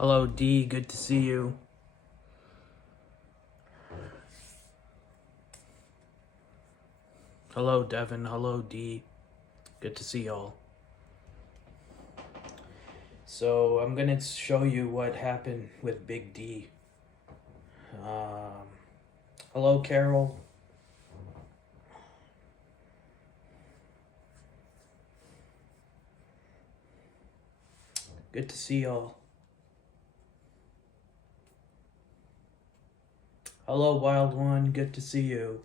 Hello, D. Good to see you. Hello, Devin. Hello, D. Good to see y'all. So, I'm gonna show you what happened with Big D. Hello, Carol. Good to see y'all. Hello, Wild One. Good to see you.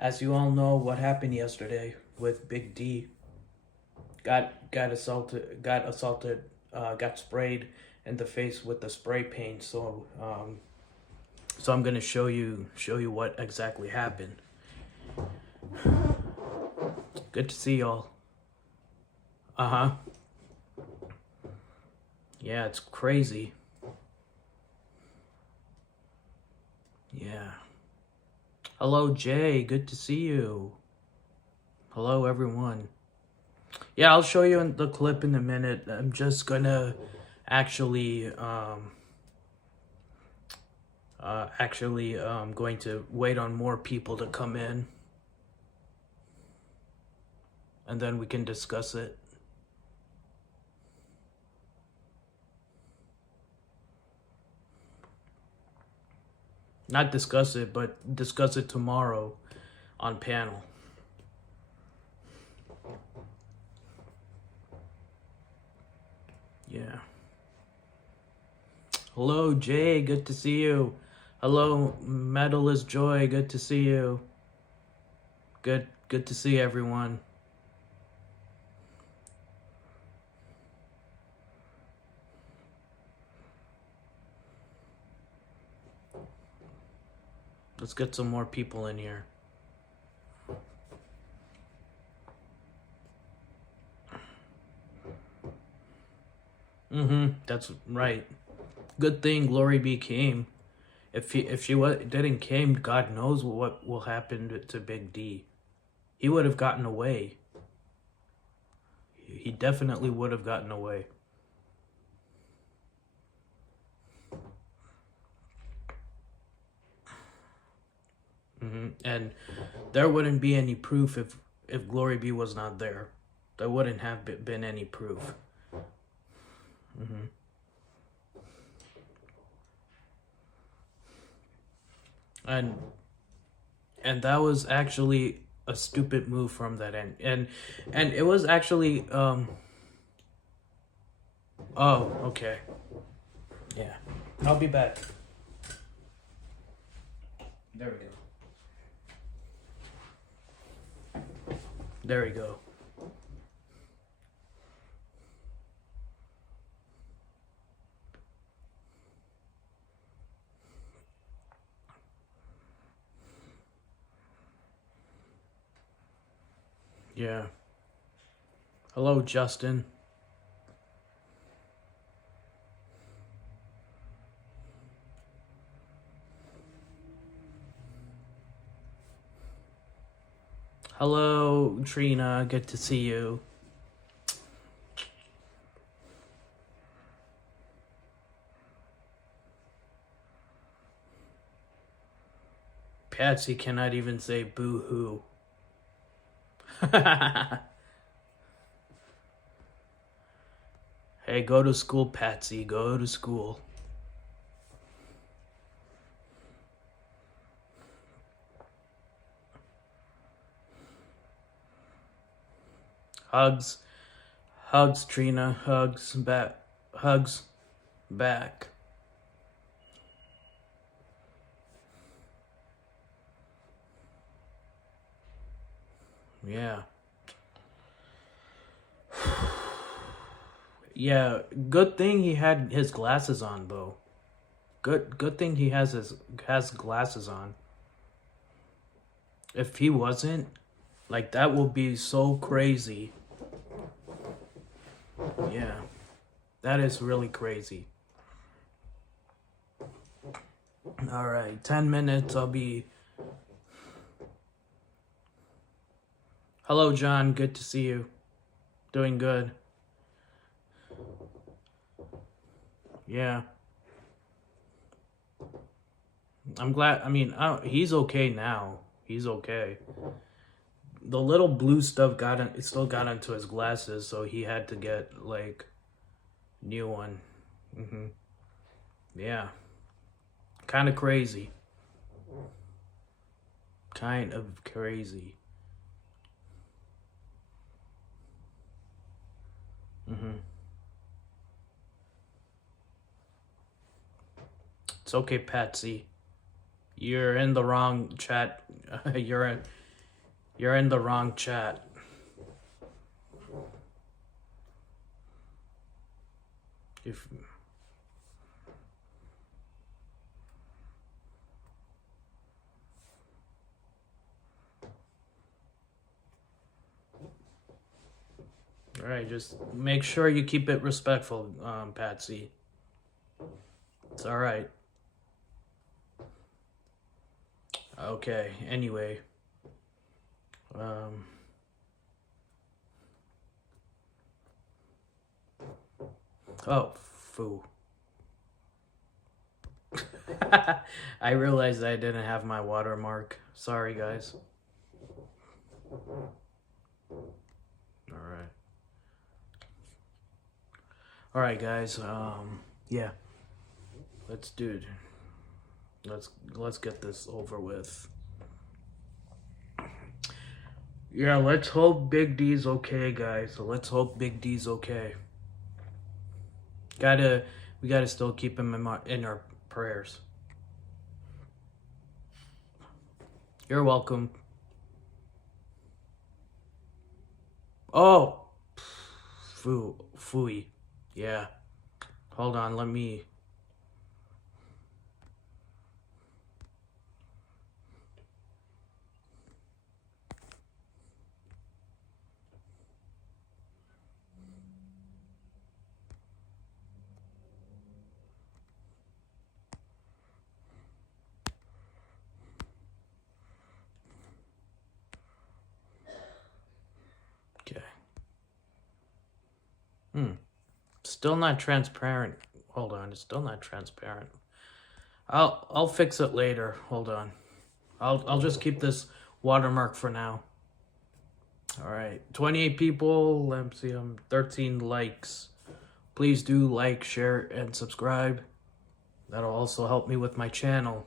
As you all know, what happened yesterday with Big D. Got assaulted. Got sprayed in the face with the spray paint. So I'm gonna show you what exactly happened. Good to see y'all. Yeah, it's crazy. Yeah. Hello, Jay. Good to see you. Hello, everyone. Yeah, I'll show you the clip in a minute. I'm just gonna actually going to wait on more people to come in, and then we can discuss it. Not discuss it, but discuss it tomorrow on panel. Yeah. Hello, Jay. Good to see you. Hello, Medalist Joy. Good to see you. Good to see everyone. Let's get some more people in here. That's right. Good thing Glory B came. If she didn't came, God knows what will happen to Big D. He would have gotten away. He definitely would have gotten away. And there wouldn't be any proof if Glory B was not there. There wouldn't have been any proof. And that was actually a stupid move from that end. And it was actually oh, okay. Yeah. I'll be back. There we go. There we go. Yeah. Hello, Justin. Hello, Trina. Good to see you. Patsy cannot even say boo-hoo. Hey, go to school, Patsy. Go to school. Hugs. Hugs, Trina. Hugs back. Hugs back. Yeah. Yeah, good thing he had his glasses on, Bo. Good thing he has glasses on. If he wasn't, like, that would be so crazy. Yeah. That is really crazy. All right, 10 minutes, I'll be... Hello, John. Good to see you. Doing good. Yeah. I'm glad. I mean, he's okay now. He's okay. The little blue stuff it still got into his glasses, so he had to get like new one. Yeah. Kind of crazy. Kind of crazy. It's okay, Patsy. You're in the wrong chat. You're in the wrong chat. If all right, just make sure you keep it respectful, Patsy. It's all right. Okay. Anyway, oh, foo. I realized I didn't have my watermark. Sorry, guys. All right. All right, guys. Yeah. Dude. Let's get this over with. Yeah, let's hope Big D's okay, guys. So let's hope Big D's okay. We gotta still keep him in our prayers. You're welcome. Oh, fooey. Yeah. Hold on, let me. Okay. Still not transparent. Hold on, it's still not transparent. I'll fix it later. Hold on. I'll just keep this watermark for now. All right. 28 people. Let me see. 13 likes. Please do like, share, and subscribe. That'll also help me with my channel.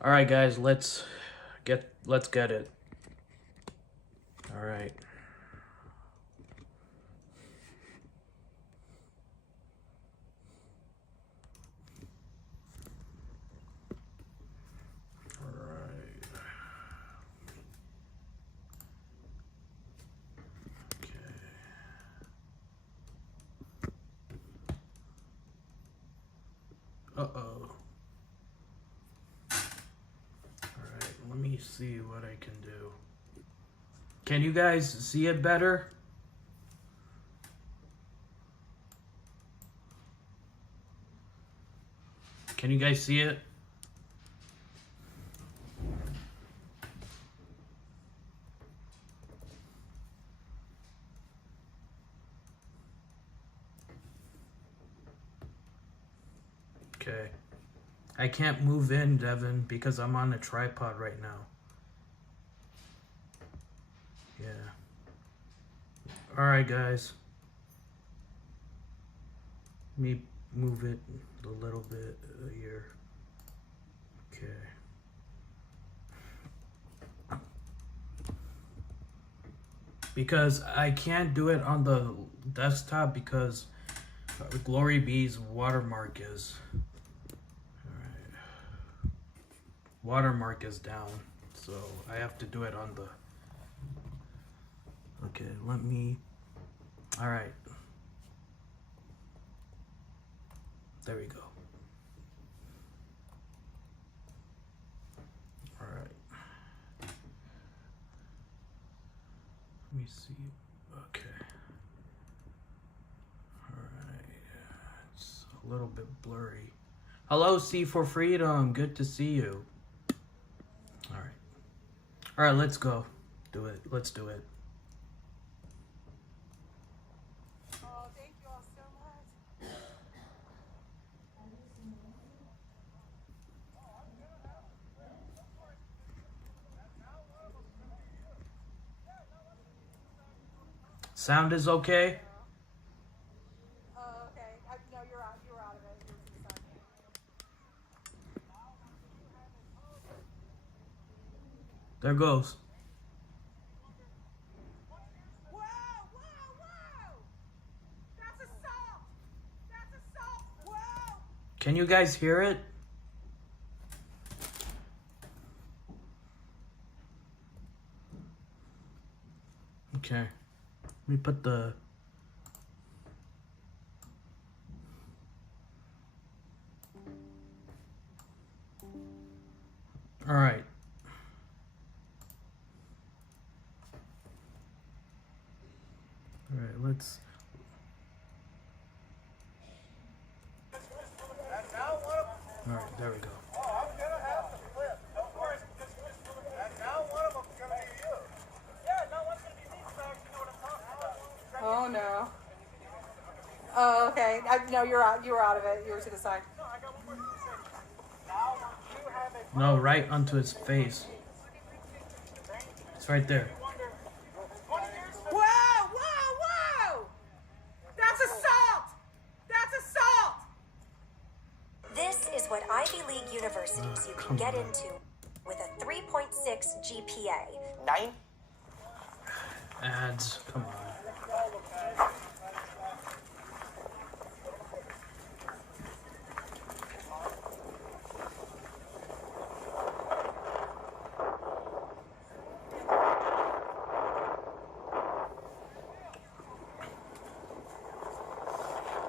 All right, guys. Let's get it. All right. Uh-oh. Alright, let me see what I can do. Can you guys see it better? Can you guys see it? Okay. I can't move in, Devin, because I'm on a tripod right now. Yeah. Alright, guys. Let me move it a little bit here. Okay. Because I can't do it on the desktop because Glory B's watermark is. Watermark is down, so I have to do it on the. Okay, let me. All right. There we go. All right. Let me see. Okay. All right. It's a little bit blurry. Hello, C for Freedom. Good to see you. All right, let's go. Do it. Let's do it. Oh, thank you all so much. Sound is okay? Oh, okay. No, you're out. You were out of it. You were to the side. There goes. Whoa! Whoa! Whoa! That's assault! That's assault! Whoa! Can you guys hear it? Okay. Let me put the... All right. All right, let's... All right, there we go. Oh no. Oh, okay. No, you're out. You were out of it. You were to the side. No, right onto his face. It's right there. Whoa! Whoa! Whoa! That's assault! That's assault! This is what Ivy League universities you can get into with a 3.6 GPA. 9? Ads, come on.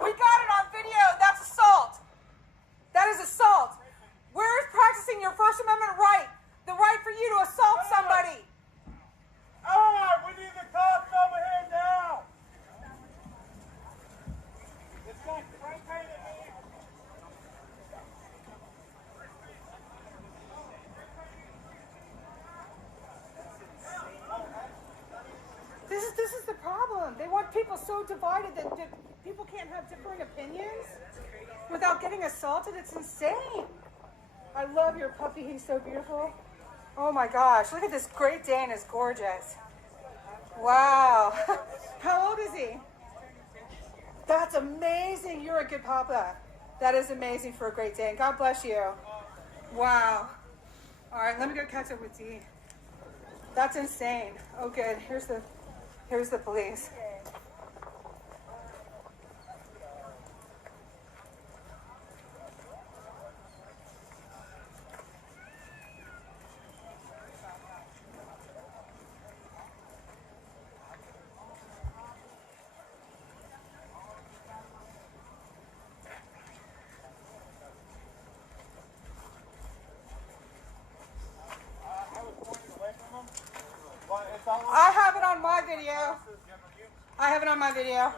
We got it on video. That's assault. That is assault. Where is practicing your First Amendment right? The right for you to assault somebody. We need the cops over here now! This guy spray painted me! This is the problem. They want people so divided that people can't have differing opinions without getting assaulted. It's insane. I love your puppy. He's so beautiful. Oh my gosh. Look at this Great Dane. It's gorgeous. Wow. How old is he? That's amazing. You're a good papa. That is amazing for a Great Dane. God bless you. Wow. All right, let me go catch up with Dee. That's insane. Oh, good. Here's the police. I have it on my video. I have it on my video.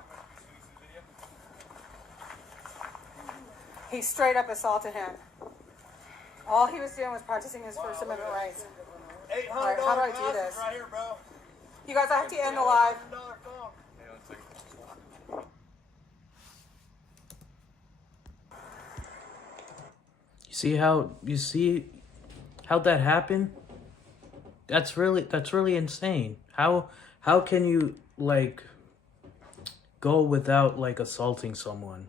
He straight up assaulted him. All he was doing was practicing his First Amendment rights. $800 All right, how do I do this? right here, bro. You guys, I have to end the live. $100 phone. You see how that happened? That's really insane. How can you like go without like assaulting someone?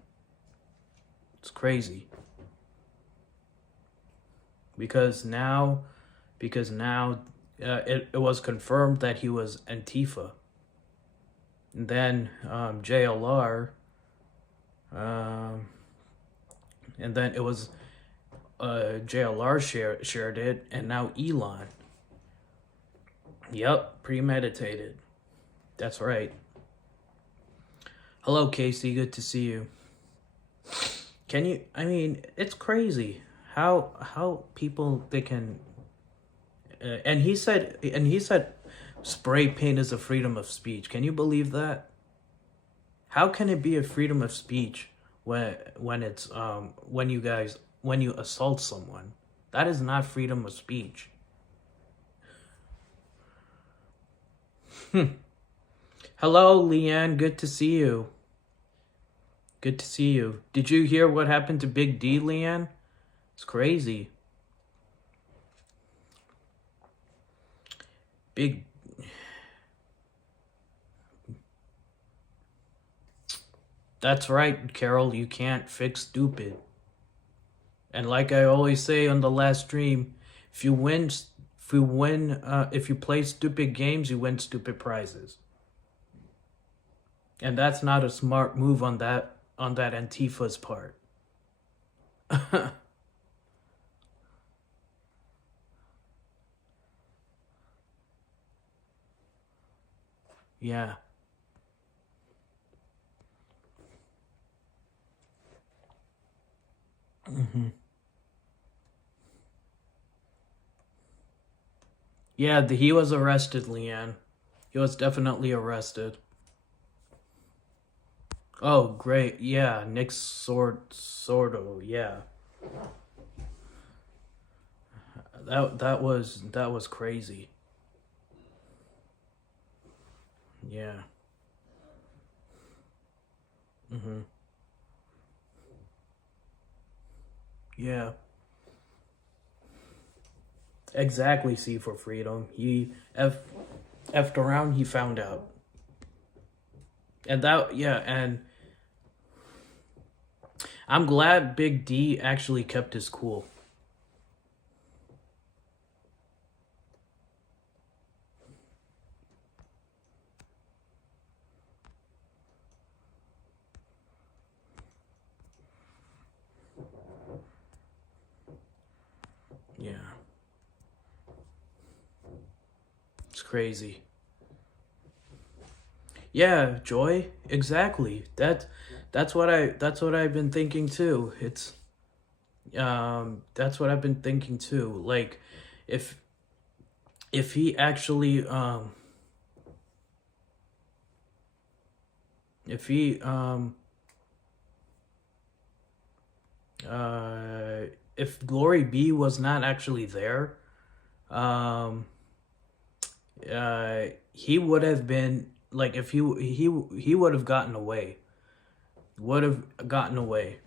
It's crazy. Because now it was confirmed that he was Antifa. And then JLR and then it was JLR shared it, and now Elon. Yep, premeditated. That's right. Hello, Casey. Good to see you. It's crazy how people they can. And he said spray paint is a freedom of speech. Can you believe that? How can it be a freedom of speech when you assault someone? That is not freedom of speech. Hello, Leanne. Good to see you. Good to see you. Did you hear what happened to Big D, Leanne? It's crazy. That's right, Carol. You can't fix stupid. And like I always say on the last stream, if you play stupid games, you win stupid prizes. And that's not a smart move on that Antifa's part. Yeah. Yeah, he was arrested, Leanne. He was definitely arrested. Oh, great. Yeah, Nick Sordo. Yeah. That was crazy. Yeah. Yeah. Exactly, C for freedom. He effed around, he found out. And and I'm glad Big D actually kept his cool. Yeah. It's crazy. Yeah, Joy, exactly. That's what I've been thinking too. It's that's what I've been thinking too. Like if he actually if he if Glory B was not actually there, um he would have been like, if he would have gotten away. Would have gotten away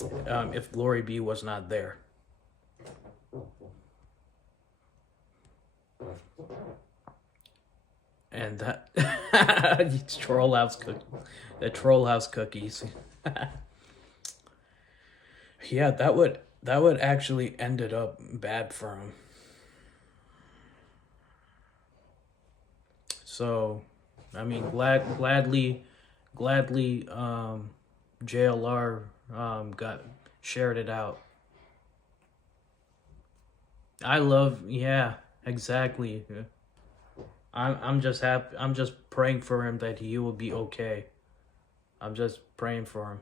if Glory B was not there. And that the troll house cookies. Yeah, that would actually ended up bad for him. So, I mean, gladly, JLR got shared it out. I love, yeah, exactly. I'm just happy. I'm just praying for him that he will be okay. I'm just praying for him.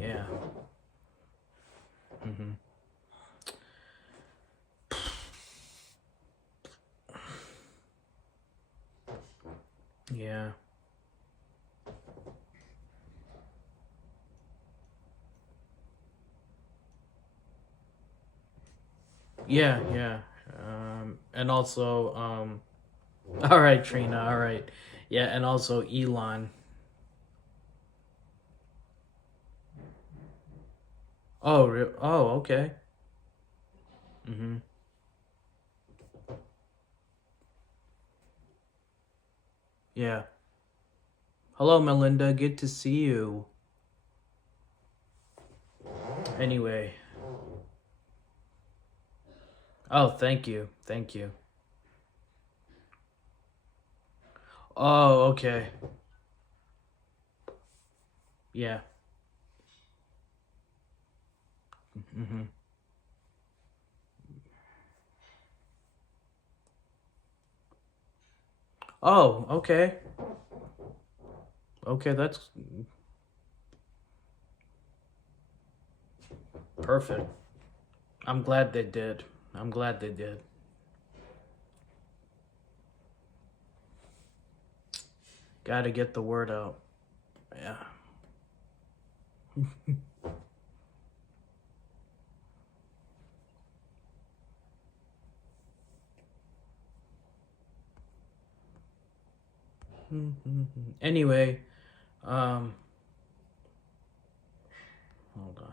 Yeah. Yeah. Yeah, yeah. And also, all right, Trina, all right. Yeah, and also Elon. Oh, oh, okay. Yeah. Hello, Melinda. Good to see you. Anyway. Oh, thank you. Thank you. Oh, okay. Yeah. Oh, okay. Okay, that's perfect. I'm glad they did. I'm glad they did. Gotta get the word out. Yeah. Anyway, hold on.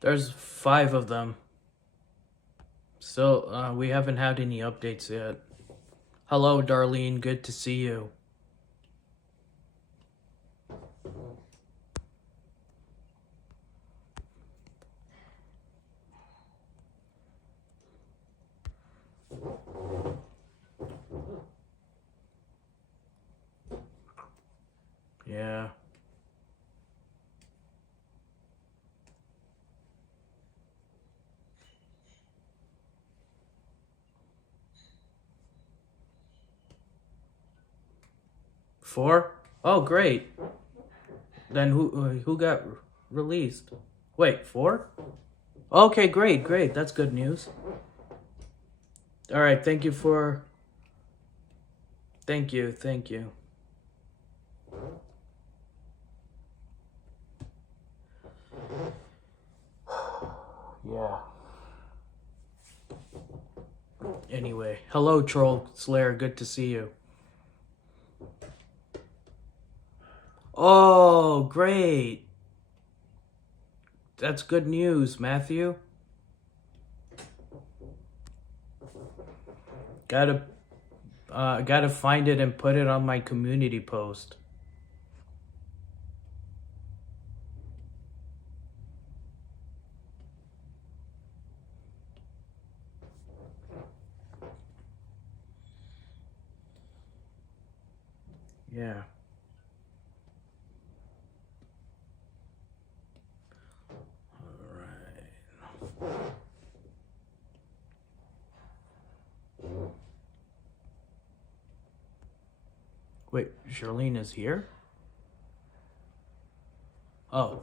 There's 5 of them. Still, we haven't had any updates yet. Hello, Darlene. Good to see you. Yeah. Four? Oh, great. Then who got released? Wait, 4? Okay, great, great. That's good news. All right, thank you. Thank you. Yeah. Anyway, hello, Troll Slayer. Good to see you. Oh, great. That's good news, Matthew. Gotta find it and put it on my community post. Yeah. All right. Wait, Charlene is here? Oh.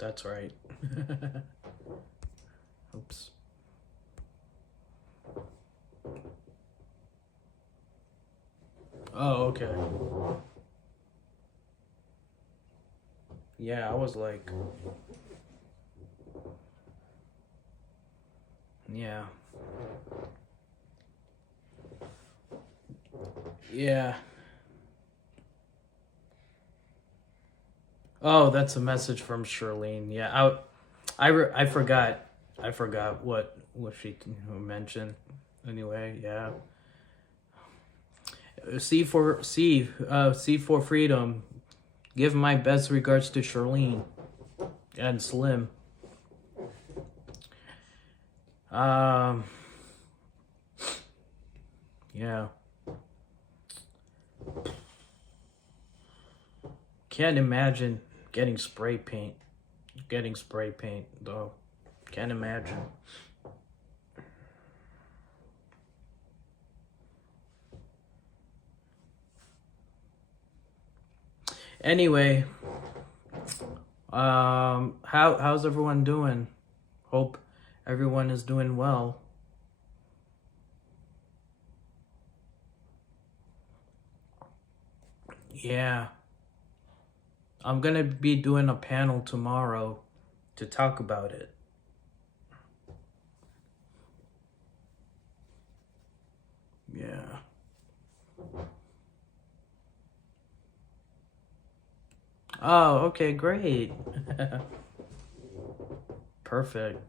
That's right. Oops. Oh, okay. Yeah, I was like... Yeah. Yeah. Oh, that's a message from Charlene. Yeah, I forgot. I forgot what she mentioned. Anyway, yeah. C for freedom. Give my best regards to Charlene and Slim. Yeah. Can't imagine getting spray paint though. Can't imagine. Anyway, how's everyone doing? Hope everyone is doing well. Yeah. I'm gonna be doing a panel tomorrow to talk about it. Yeah. Oh, okay, great. Perfect.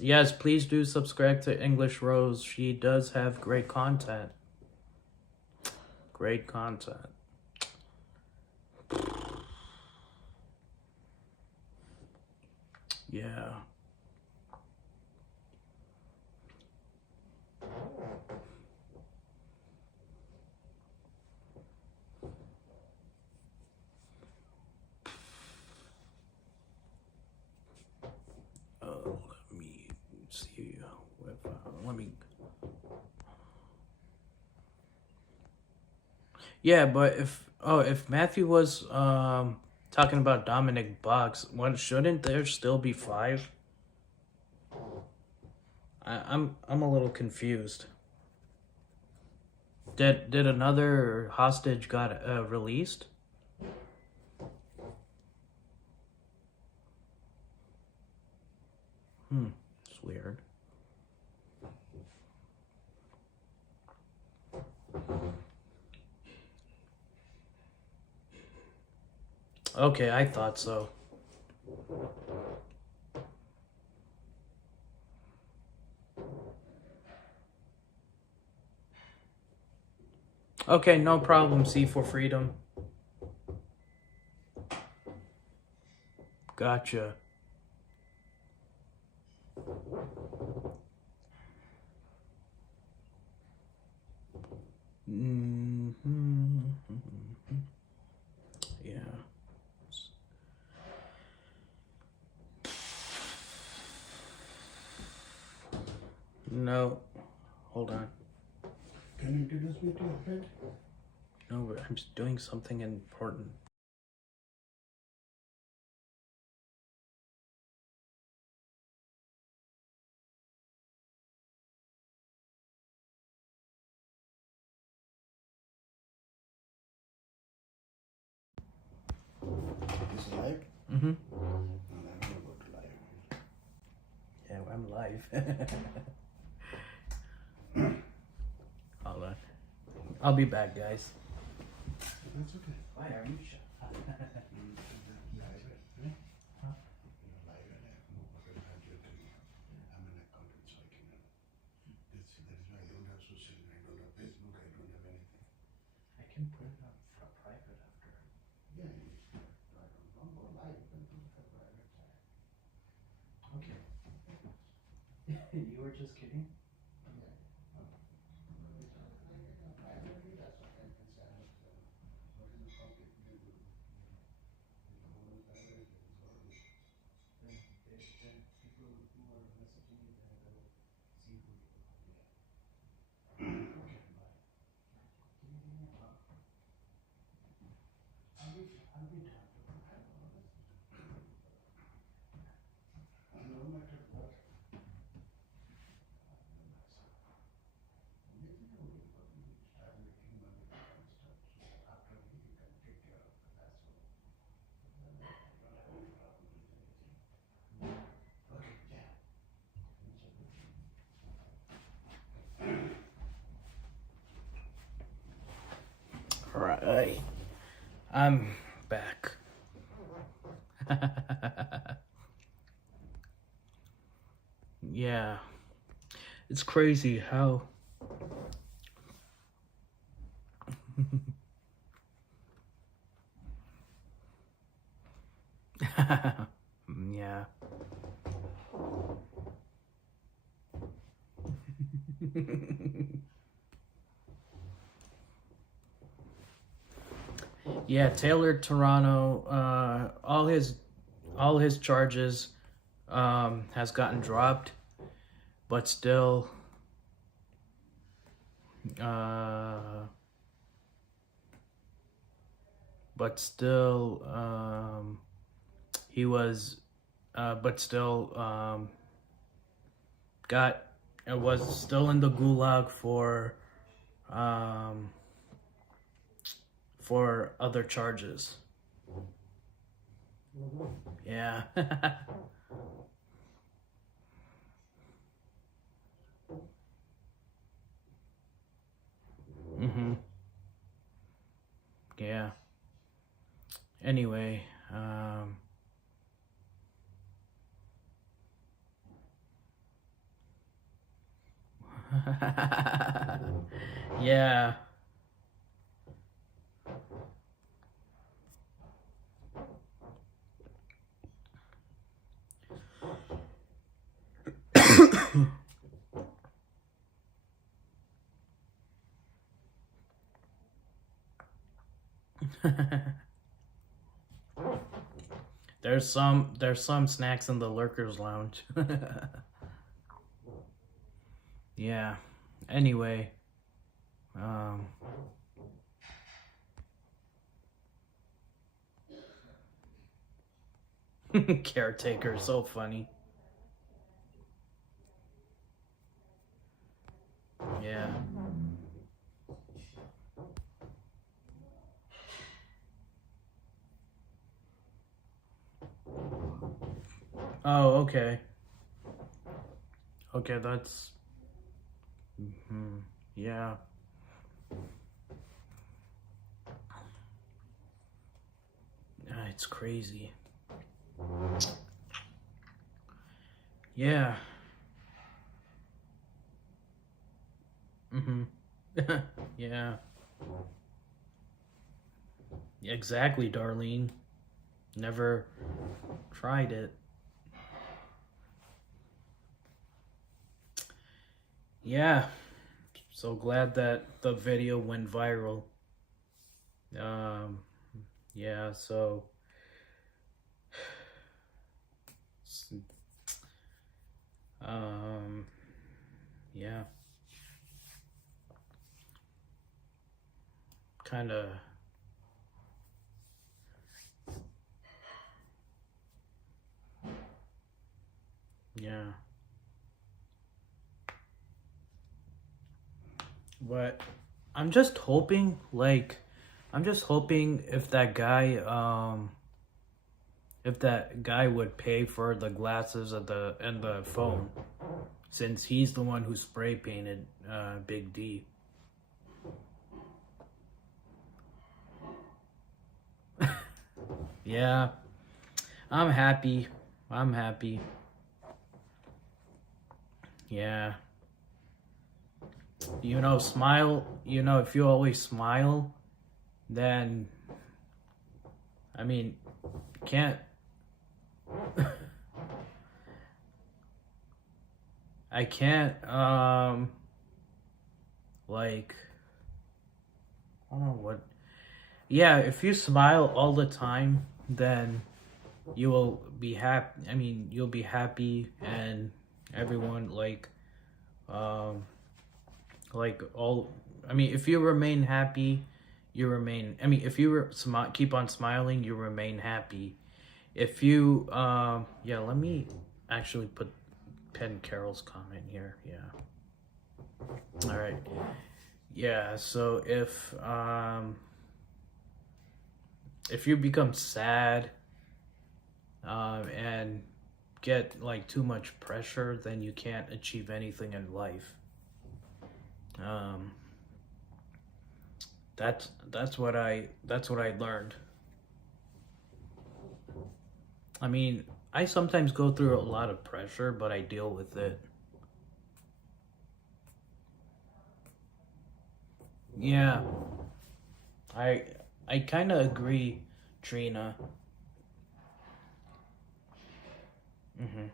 Yes, please do subscribe to English Rose. She does have great content. Great content. Yeah. Let me see. Let me. Yeah, but if Matthew was talking about Dominic Box, what shouldn't there still be 5? I'm a little confused. Did another hostage got released? It's weird. Okay, I thought so. Okay, no problem, C for freedom. Gotcha. Mm-hmm. Yeah. No. Hold on. Can you introduce me to your friend? No, I'm just doing something important. Is it live? Mm-hmm. No, I'm gonna go to live. Yeah, I'm live. Hold on. I'll be back, guys. That's okay. Why are you shut? Live, right? Huh? Live and I have no other radio coming up. I'm an accountant, so I can. That is why I don't have social media. I don't have Facebook. I don't have anything. I can put it up for private after. Yeah, don't go live. You can put it for private side. Okay. You were just kidding? Yeah. Privately, that's what I can say. What is the public? They do. If the whole is private, then it's all good. Then people who are messaging you, then they'll see who you are. Yeah. Okay, bye. Give me a hug. How do we talk to them? No matter what. Maybe you start making money and stuff. So after me, you can take care of the that's all. Then I don't have any problem with anything. Okay, yeah. Right. I'm back. Yeah. It's crazy how yeah. Yeah, Taylor Toronto, all his charges has gotten dropped, but still uh he was but still got was still in the gulag um for other charges. Yeah. Mhm. Yeah. Anyway, yeah. There's some snacks in the lurkers lounge. Yeah. Anyway, um caretaker, so funny. Yeah. Oh, okay. Okay, that's yeah. It's crazy. Yeah. Mm-hmm. Yeah. Exactly, Darlene. Never tried it. Yeah. So glad that the video went viral. Um, yeah, so um yeah. Kind of yeah. But I'm just hoping if that guy would pay for the glasses and the phone, since he's the one who spray painted Big D. Yeah, I'm happy. I'm happy. Yeah. Smile. If you always smile, then, I mean, can't. I can't, like, I don't know what. Yeah, if you smile all the time, then you will be happy. I mean, you'll be happy, and everyone, all. I mean, if you remain happy, you remain. I mean, if you keep on smiling, you remain happy. If you, yeah, let me actually put Penn Carroll's comment here. Yeah. All right. Yeah. So if you become sad, and get like too much pressure, then you can't achieve anything in life. That's what I learned. I mean, I sometimes go through a lot of pressure, but I deal with it. Yeah, I kind of agree, Trina. Mhm.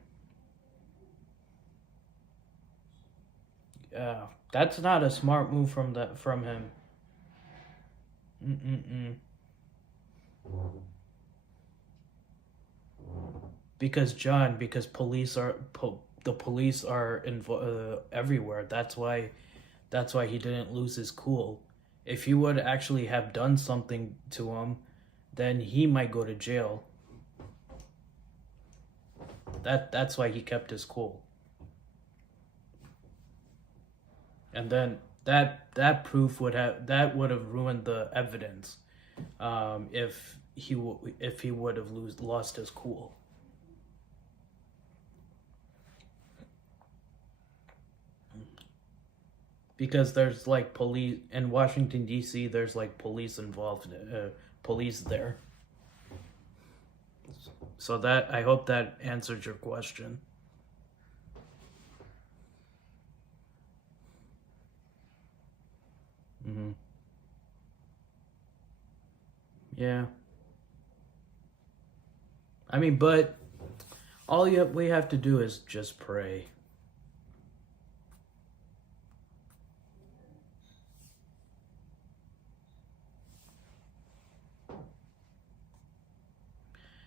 Yeah, that's not a smart move from him. Mm-mm-mm. Because the police are everywhere. That's why he didn't lose his cool. If he would actually have done something to him, then he might go to jail. That's why he kept his cool. And then that proof would have ruined the evidence, if he would have lost his cool. Because there's like police in Washington D.C. There's like police involved, police there. So that I hope that answered your question. Mm-hmm. Yeah. I mean, but we have to do is just pray.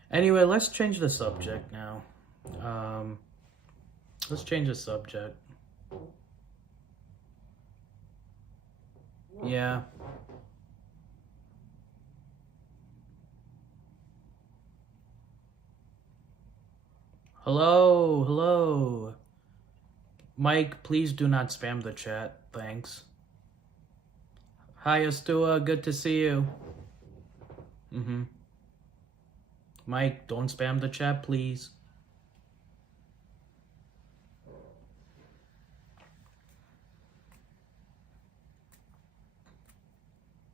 Anyway, let's change the subject now. Um, let's change the subject. Yeah. Hello, hello. Mike, please do not spam the chat. Thanks. Hi, Astua. Good to see you. Mm-hmm. Mike, don't spam the chat, please.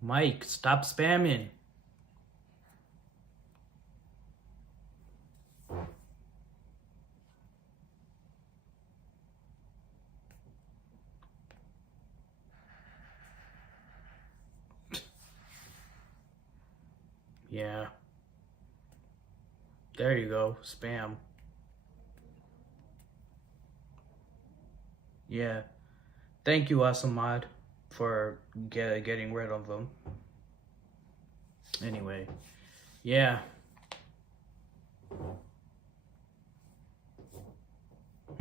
Mike, stop spamming. Yeah. There you go. Spam. Yeah. Thank you, Asamad, for getting rid of them. Anyway. Yeah.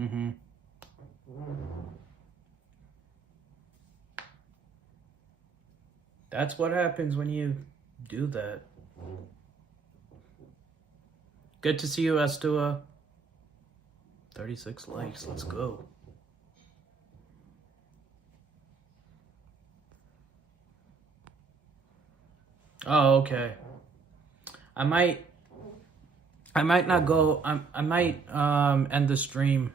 Mm-hmm. That's what happens when you do that. Good to see you, Astua. 36 likes. Let's go. Oh, okay. I might not go. I might end the stream.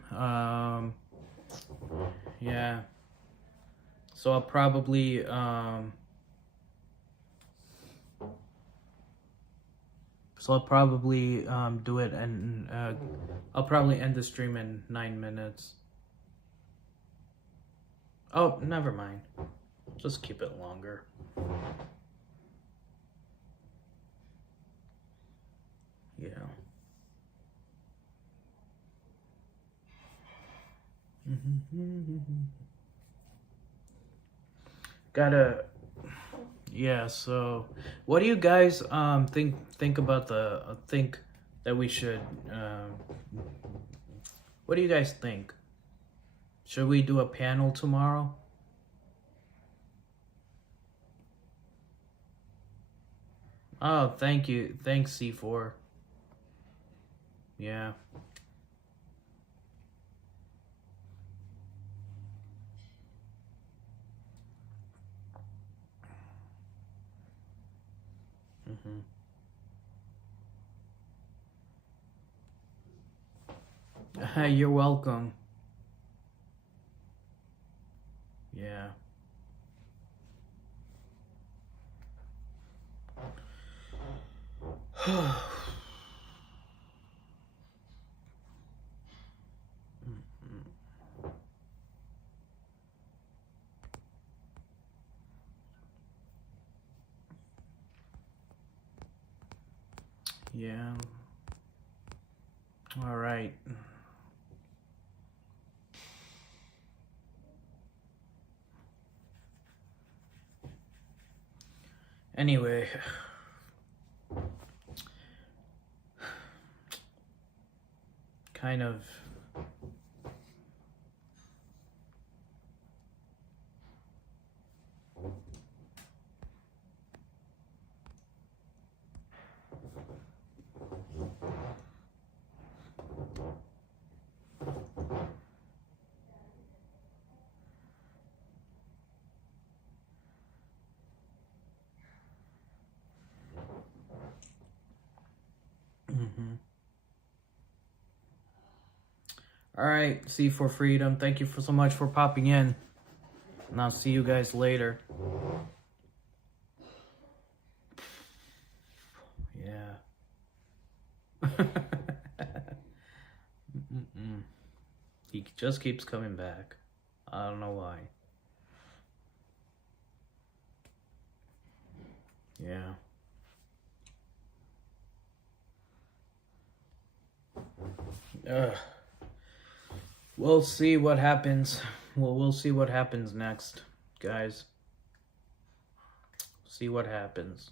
Yeah. So I'll probably do it, and I'll probably end the stream in 9 minutes. Oh, never mind. Just keep it longer. Yeah. Yeah, so what do you guys think about the think that we should what do you guys think? Should we do a panel tomorrow? Oh, thank you. Thanks, C4. Yeah. You're welcome. Yeah. Yeah. All right. Anyway, kind of All right, C for Freedom. Thank you so much for popping in. And I'll see you guys later. Yeah. He just keeps coming back. I don't know why. Yeah. We'll see what happens. We'll see what happens next, guys. See what happens.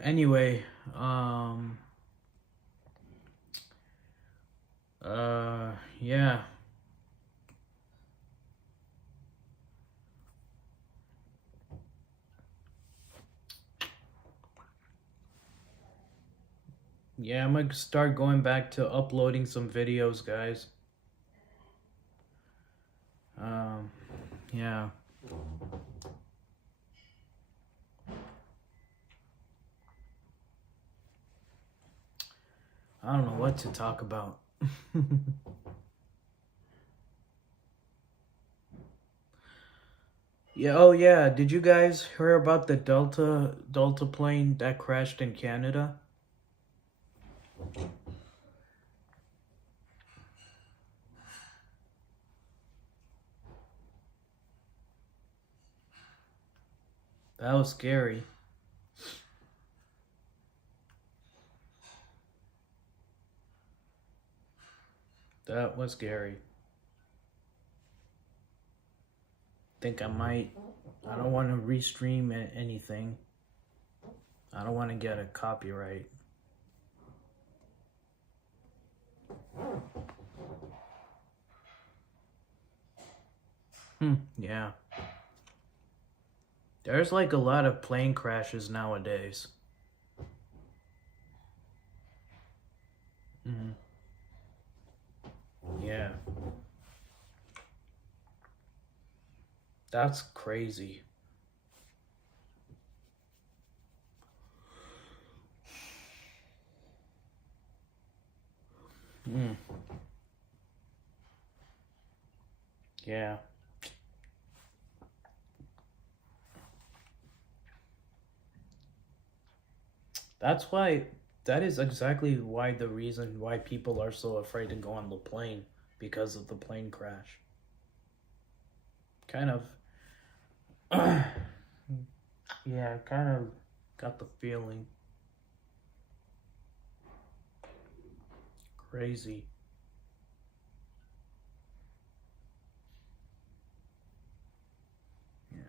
Anyway, yeah. Yeah, I'm gonna start going back to uploading some videos, guys. Yeah. I don't know what to talk about. Yeah, oh yeah, did you guys hear about the Delta plane that crashed in Canada? That was scary. That was scary. Think I might. I don't want to restream anything. I don't want to get a copyright. Yeah. There's like a lot of plane crashes nowadays. Yeah. That's crazy. Yeah. That is exactly why the reason why people are so afraid to go on the plane, because of the plane crash. Kind of, yeah, kind of got the feeling. Crazy. Yeah.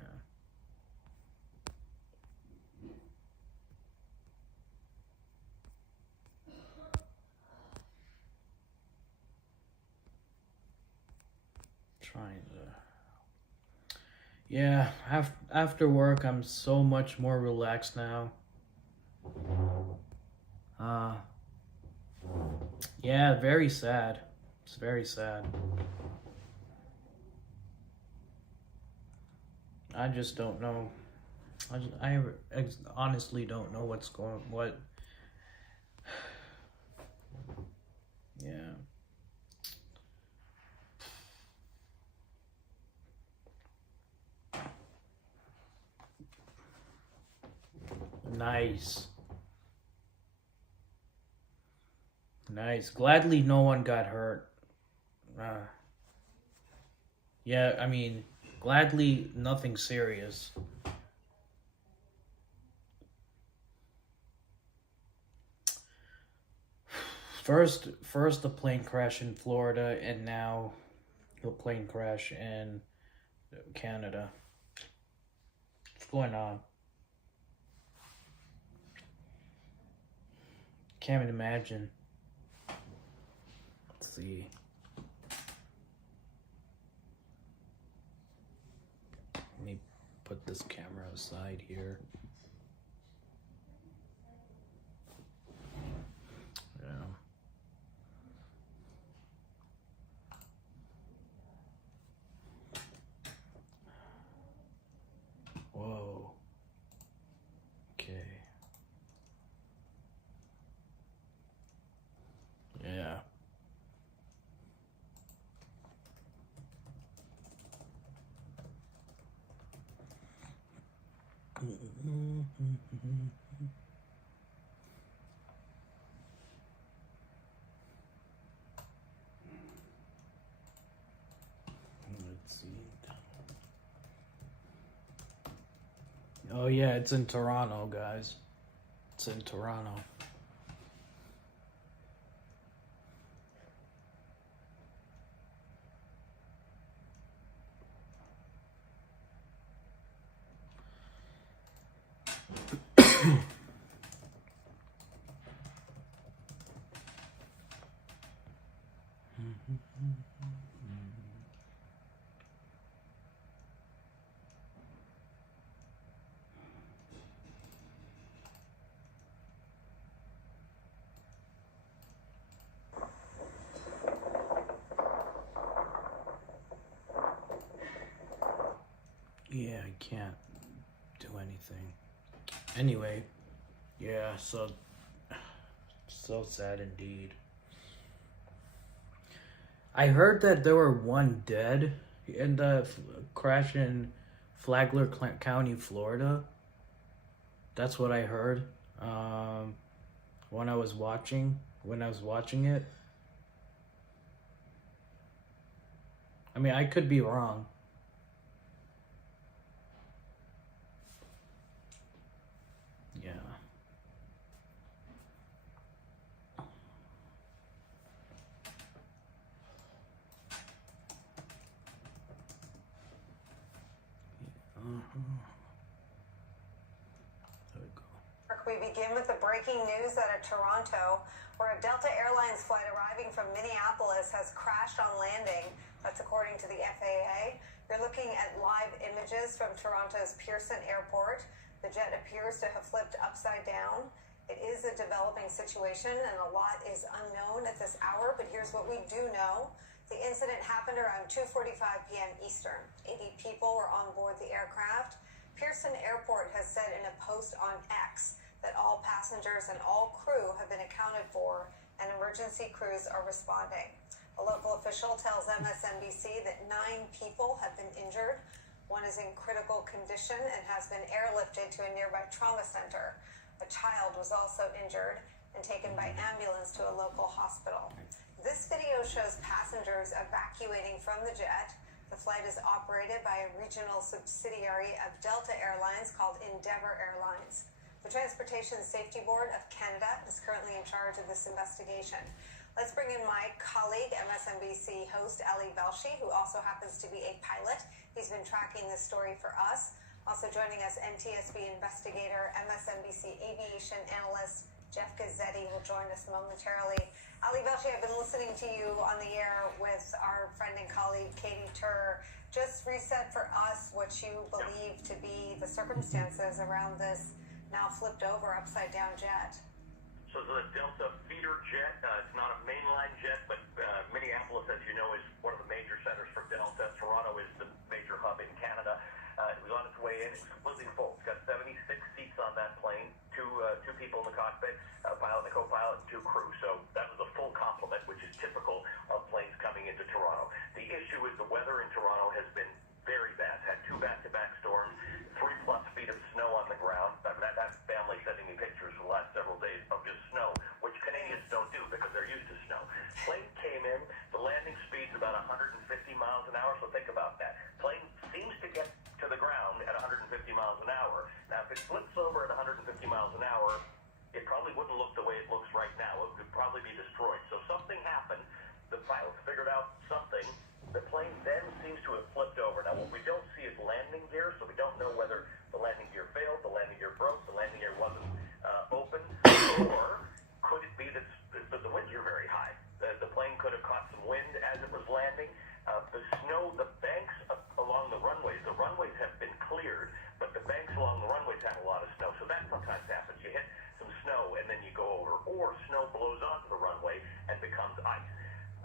Trying to. Yeah, after work, I'm so much more relaxed now. Yeah, very sad. It's very sad. I just don't know. I honestly don't know what. Yeah. Nice. Nice. Gladly no one got hurt. Yeah, I mean, gladly nothing serious. First the plane crash in Florida, and now the plane crash in Canada. What's going on? Can't even imagine. Let's see. Let me put this camera aside here. Yeah. Whoa. Okay. Yeah. Let's see. Oh yeah, it's in Toronto, guys. It's in Toronto. Yeah, I can't do anything. Anyway, yeah, so sad indeed. I heard that there were one dead in the crash in Flagler County, Florida. That's what I heard. When I was watching it. I mean, I could be wrong. begin with the breaking news out of Toronto, where a Delta Airlines flight arriving from Minneapolis has crashed on landing. That's according to the FAA. You're looking at live images from Toronto's Pearson Airport. The jet appears to have flipped upside down. It is a developing situation and a lot is unknown at this hour, but here's what we do know. The incident happened around 2:45 p.m. Eastern. 80 people were on board the aircraft. Pearson Airport has said in a post on X that all passengers and all crew have been accounted for and emergency crews are responding. A local official tells MSNBC that 9 people have been injured. One is in critical condition and has been airlifted to a nearby trauma center. A child was also injured and taken by ambulance to a local hospital. This video shows passengers evacuating from the jet. The flight is operated by a regional subsidiary of Delta Airlines called Endeavour Airlines. The Transportation Safety Board of Canada is currently in charge of this investigation. Let's bring in my colleague, MSNBC host Ali Velshi, who also happens to be a pilot. He's been tracking this story for us. Also joining us, NTSB investigator, MSNBC aviation analyst Jeff Gazzetti will join us momentarily. Ali Velshi, I've been listening to you on the air with our friend and colleague Katie Tur. Just reset for us what you believe to be the circumstances around this now flipped over upside down jet. So the Delta feeder jet, it's not a mainline jet, but Minneapolis, as you know, is one of the major centers for Delta. Toronto is the major hub in Canada. It was on its way in. It was completely full. It's got 76 seats on that plane, two people in the cockpit, a pilot and a co-pilot, and 2 crew. So that was a full complement, which is typical of planes coming into Toronto. The issue is the weather in Toronto has been very bad. Had 2 back-to-back storms, 3+ feet of snow on the ground. I mean, that family sending me pictures for the last several days of just snow, which Canadians don't do because they're used to snow. Plane came in. The landing speed's about 150 miles an hour, so think about that. Plane seems to get to the ground at 150 miles an hour. Now, if it flips over at 150 miles an hour, it probably wouldn't look the way it looks right now. It would probably be destroyed. So something happened. The pilots figured out something. The plane then seems to have flipped over. Now, what we don't see is landing gear, so we don't know whether the landing gear failed, the landing gear broke, the landing gear wasn't open, or could it be that the winds are very high? The plane could have caught some wind as it was landing. The snow, the banks along the runways have been cleared, but the banks along the runways have a lot of snow. So that sometimes happens. You hit some snow and then you go over, or snow blows onto the runway and becomes ice.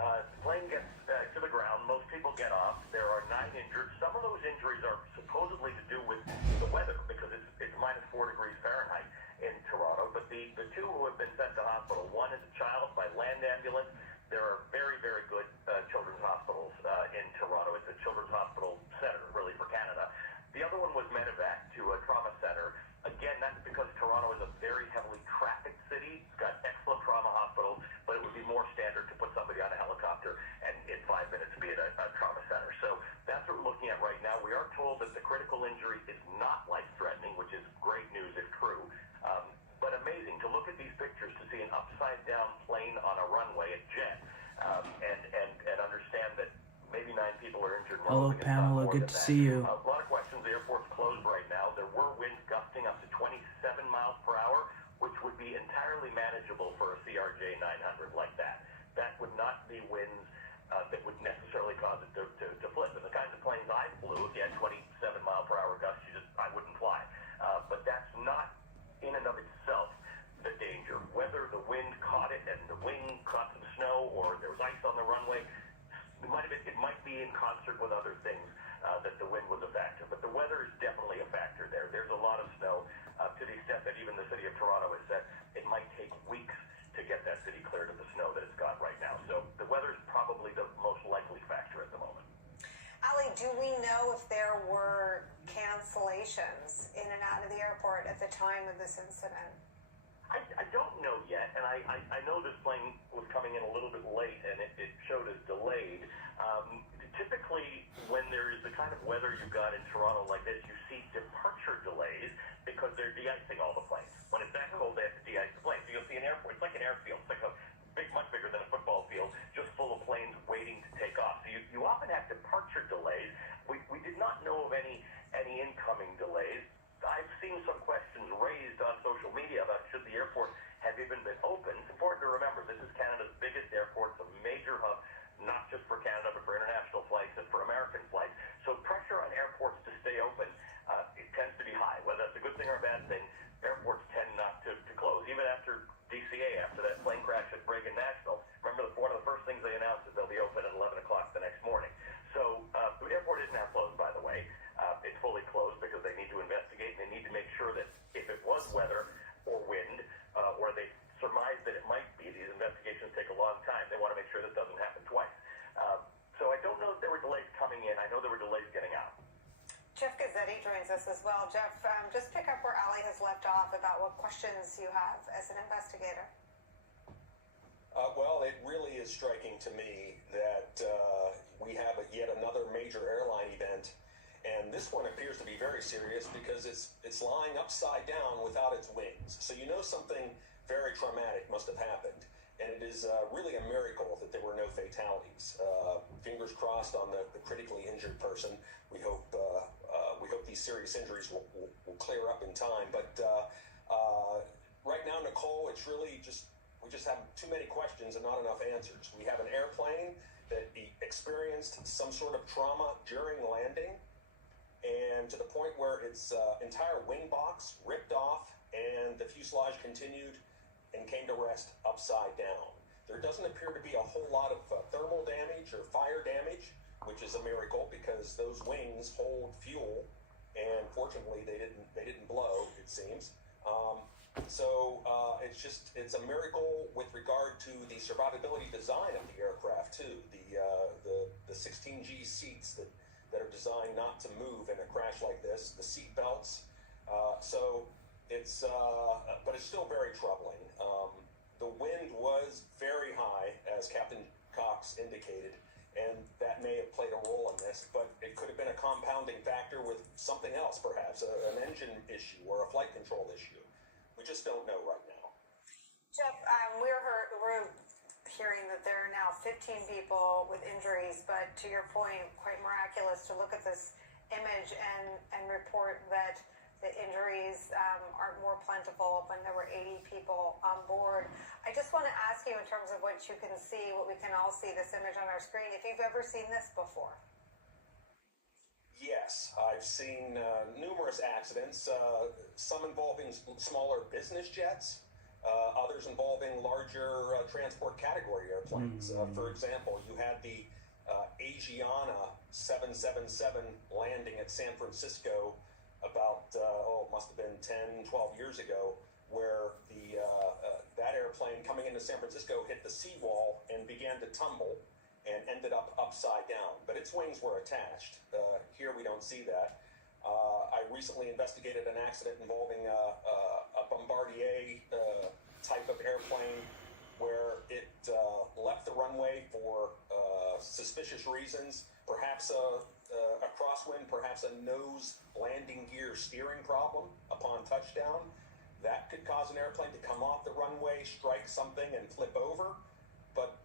The plane gets to the ground. Most people get off. There are 9 injured. Some of those injuries are supposedly to do with the weather because it's minus 4 degrees Fahrenheit in Toronto. But the 2 who have been sent to hospital, one is a child by land ambulance. There are very, very good children's hospitals in Toronto. It's a children's hospital center, really, for Canada. The other one was medevac to a trauma center. Again, that's because Toronto is a very heavily trafficked city. It's got excellent trauma hospitals, but it would be more standard to put somebody on a helicopter and in 5 minutes be at a trauma center. So that's what we're looking at right now. We are told that the critical injury is not life-threatening, which is great news if true. But amazing to look at these pictures, to see an upside-down plane on a runway, a jet, and understand that maybe 9 people are injured. Hello, Pamela. Good to see you. A lot of questions. The airport's closed right now. There were winds gusting up to 27 miles per hour, which would be entirely manageable for a CRJ 900 like that. That would not be winds that would necessarily cause it to flip. And the kinds of planes I flew, if you had 27 mile per hour gusts, I wouldn't fly. But that's not in and of itself the danger. Whether the wind caught it and the wing caught some snow, or there was ice on the runway, it might be in concert with other things that the wind was a factor. But the weather is definitely a factor there. There's a lot of snow to the extent that even the city of Toronto has said it might take weeks to get that city cleared of the snow that it's got right now. So the weather is probably the most likely factor at the moment. Ali, do we know if there were cancellations in and out of the airport at the time of this incident? I don't know yet, and I know this plane was coming in a little bit late, and it showed as delayed. Typically, when there is the kind of weather you've got in Toronto like this, you see departure delays because they're de-icing all the planes. When it's that cold, they have to de-ice the planes. So you'll see an airport. It's like an airfield. It's like a much bigger than a football field, just full of planes waiting to take off. So you often have departure delays. We did not know of any incoming delays. I've seen some questions raised on social media about should Canada's biggest airport. It's a major hub, not just for Canada, but for international flights and for American flights. So pressure on airports to stay open, it tends to be high. Whether that's a good thing or a bad thing, airports tend not to close. Even after DCA, after that plane crash at Reagan National, remember one of the first things they announced is they'll be open at 11 o'clock the next morning. So the airport isn't half closed, by the way. It's fully closed because they need to investigate and they need to make sure that if it was weather or wind, or they surmise that it might be, these investigations take a long time. They want to make sure that doesn't happen twice. So I don't know if there were delays coming in. I know there were delays getting out. Jeff Gazzetti joins us as well. Jeff, just pick up where Ali has left off about what questions you have as an investigator. Well, it really is striking to me that we have yet another major airline event, and this one appears to be very serious because it's lying upside down without its wings. So you know something very traumatic must have happened, and it is really a miracle that there were no fatalities. Fingers crossed on the critically injured person. We hope these serious injuries will clear up in time. But right now, Nicole, it's really we just have too many questions and not enough answers. We have an airplane that experienced some sort of trauma during landing, and to the point where its entire wing box ripped off and the fuselage continued and came to rest upside down. There doesn't appear to be a whole lot of thermal damage or fire damage, which is a miracle because those wings hold fuel, and fortunately they didn't blow, it seems. It's a miracle with regard to the survivability design of the aircraft too. The 16G seats that are designed not to move in a crash like this, the seat belts. But it's still very troubling. The wind was very high, as Captain Cox indicated, and that may have played a role in this, but it could have been a compounding factor with something else, perhaps, an engine issue or a flight control issue. We just don't know right now. Jeff, we're hearing that there are now 15 people with injuries, but to your point, quite miraculous to look at this image and report that the injuries are more plentiful when there were 80 people on board. I just want to ask you, in terms of what you can see, what we can all see, this image on our screen, if you've ever seen this before. Yes, I've seen numerous accidents, some involving smaller business jets, others involving larger transport category airplanes. For example, you had the Asiana 777 landing at San Francisco about, it must have been 10, 12 years ago, where that airplane coming into San Francisco hit the seawall and began to tumble and ended up upside down. But its wings were attached. Here we don't see that. I recently investigated an accident involving a Bombardier type of airplane where it left the runway for suspicious reasons, perhaps a crosswind, perhaps a nose landing gear steering problem upon touchdown. That could cause an airplane to come off the runway, strike something, and flip over. But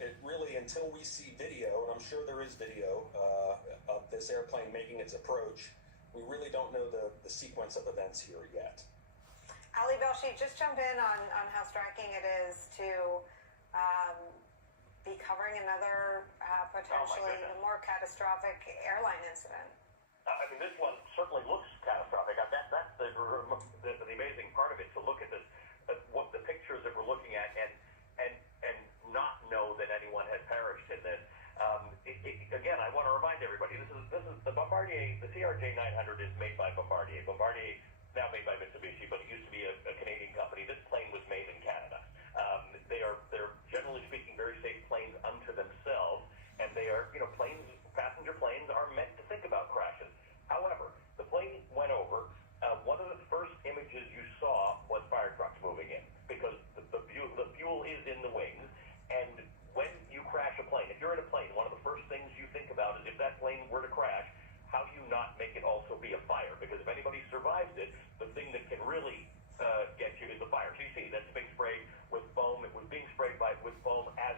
it really, until we see video, and I'm sure there is video of this airplane making its approach, we really don't know the sequence of events here yet. Ali Belshi, just jump in on how striking it is to be covering another potentially more catastrophic airline incident. I mean, this one certainly looks catastrophic. That's the amazing part of it, to look at this, what the pictures that we're looking at, and not know that anyone had perished in this. Again, I want to remind everybody, this is the Bombardier, the CRJ-900 is made by Bombardier. Bombardier now made by Mitsubishi, but it used to be a Canadian company. This plane was made in Canada. They're generally speaking very safe planes unto themselves, and they are, passenger planes are meant to think about crashes. However, the plane went over. One of the first images you saw was fire trucks moving in, because the fuel is in the wings, and when you crash a plane, if you're in a plane, one of the first things you think about is, if that plane were to crash, how do you not make it also be a fire? Because if anybody survives it, the thing that can really get you is the fire. So you see that's being sprayed with foam. It was being sprayed with foam at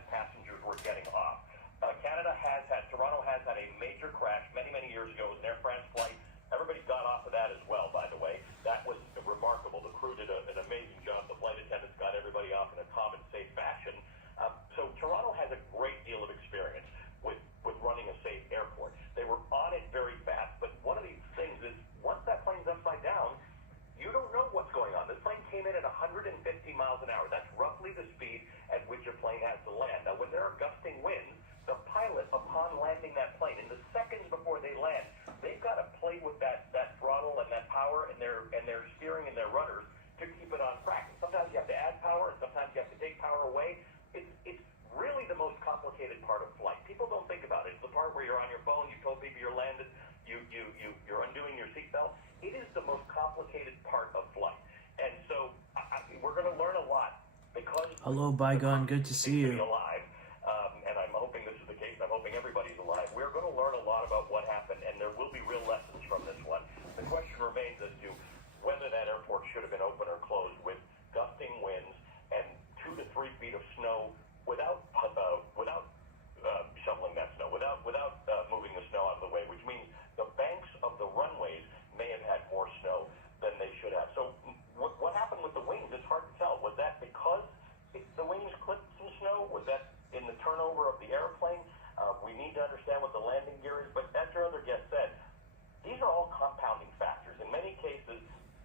complicated part of flight. People don't think about it. It's the part where you're on your phone, you told people you're landed, you're undoing your seatbelt. It is the most complicated part of flight. And so we're going to learn a lot because... Hello, Bygone. Good to see you. Alive, and I'm hoping this is the case. I'm hoping everybody's alive. We're going to learn a lot about what happened, and there will be real lessons from this one. The question remains as to whether that airport should have been open or closed with gusting winds and 2 to 3 feet of snow without shoveling that snow, without moving the snow out of the way, which means the banks of the runways may have had more snow than they should have. So what happened with the wings? It's hard to tell. Was that because the wings clipped some snow? Was that in the turnover of the airplane? We need to understand what the landing gear is. But as your other guest said, these are all compounding factors. In many cases,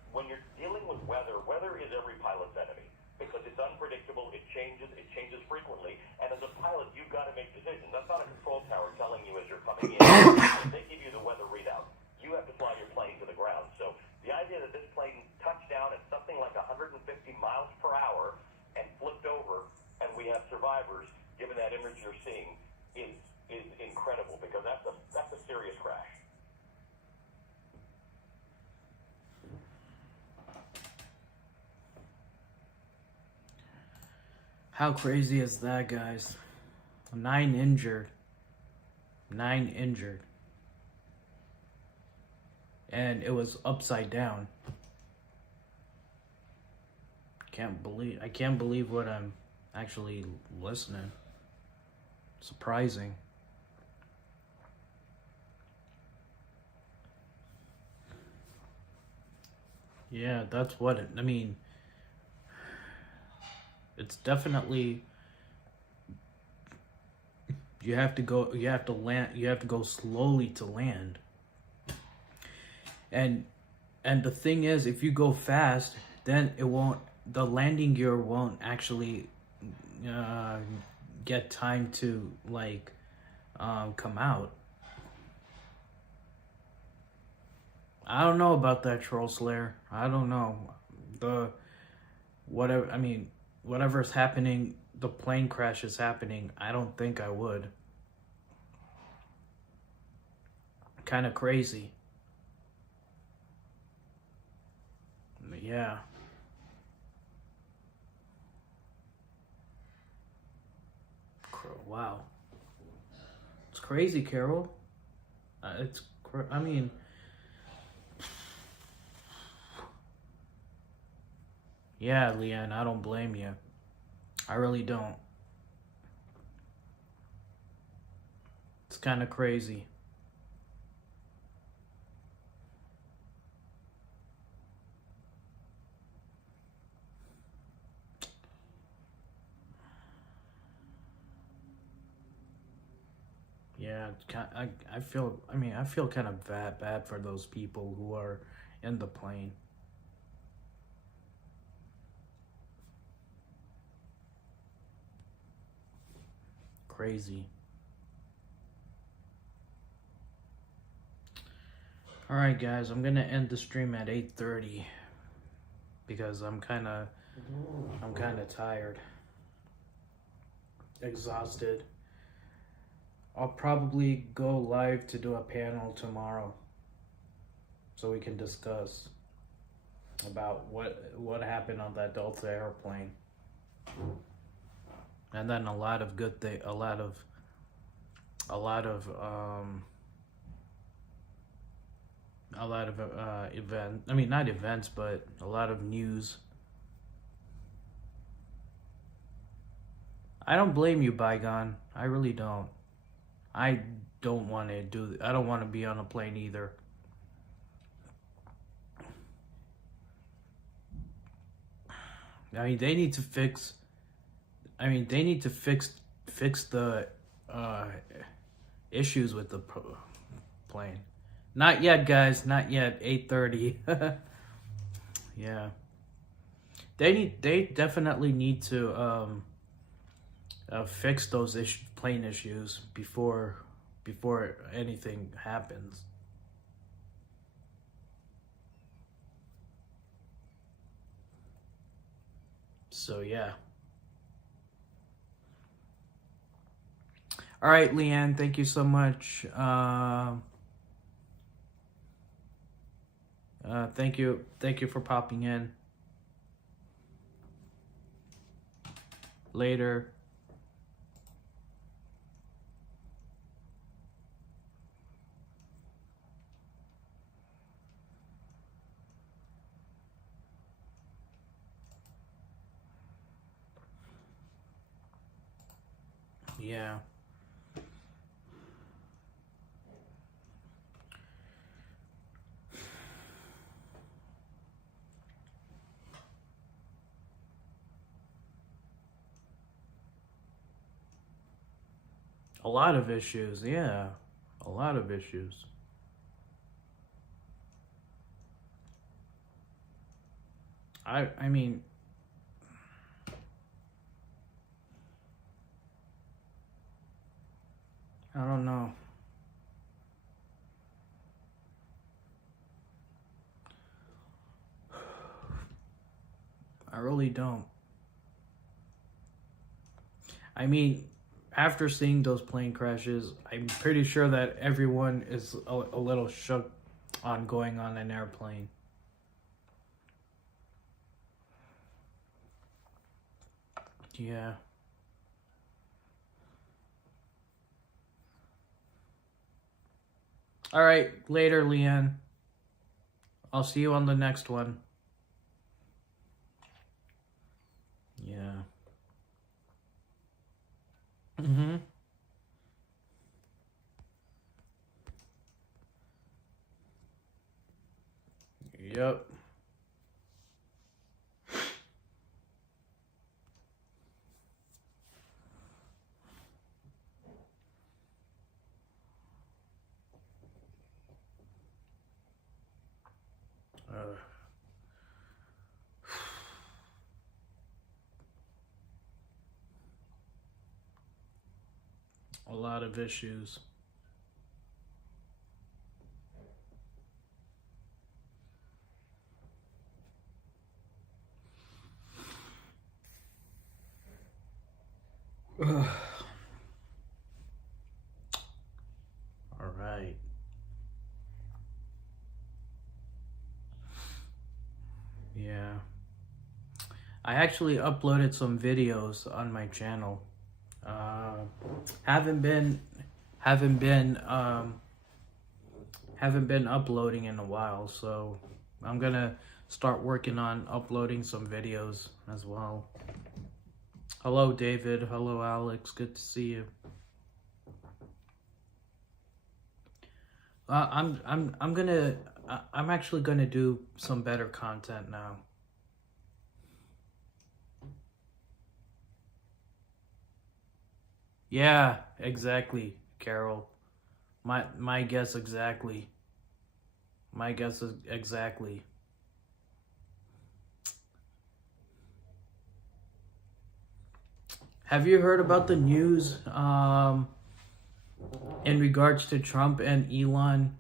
when you're dealing with weather, weather is every pilot's enemy because it's unpredictable, it changes frequently, and as a pilot, you've got to make decisions. That's not a control tower telling you as you're coming in. If they give you the weather readout, you have to fly your plane to the ground. So the idea that this plane touched down at something like 150 miles per hour and flipped over, and we have survivors, given that image you're seeing, is incredible because that's a serious crash. How crazy is that, guys? 9 injured. 9 injured. And it was upside down. I can't believe what I'm actually listening. Surprising. Yeah, that's what I mean. It's definitely, you have to go slowly to land. And the thing is, if you go fast, then the landing gear won't actually get time to come out. I don't know about that, Troll Slayer. I don't know. Whatever's happening, the plane crash is happening, I don't think I would. Kind of crazy. But yeah. Wow. It's crazy, Carol. Yeah, Leanne, I don't blame you. I really don't. It's kind of crazy. Yeah, I feel kind of bad for those people who are in the plane. Crazy. All right, guys, I'm gonna end the stream at 8:30 because I'm kind of tired, exhausted. I'll probably go live to do a panel tomorrow so we can discuss about what happened on that Delta airplane. And then a lot of not events, but a lot of news. I don't blame you, Bygone. I really don't. I don't want to be on a plane either. They need to fix the issues with the plane. Not yet, guys. Not yet. 8:30. Yeah. They definitely need to fix those plane issues before anything happens. So yeah. All right, Leanne, thank you so much. Thank you for popping in. Later. Yeah. A lot of issues, yeah. A lot of issues. I mean, I don't know. I really don't. I mean, after seeing those plane crashes, I'm pretty sure that everyone is a little shook on going on an airplane. Yeah. All right, later, Leanne. I'll see you on the next one. Yeah. Mm-hmm. Yep. A lot of issues. All right. Yeah. I actually uploaded some videos on my channel. Haven't been uploading in a while, so I'm gonna start working on uploading some videos as well. Hello, David. Hello, Alex. Good to see you. I'm actually gonna do some better content now. Yeah, exactly, Carol. My guess exactly. My guess is exactly. Have you heard about the news in regards to Trump and Elon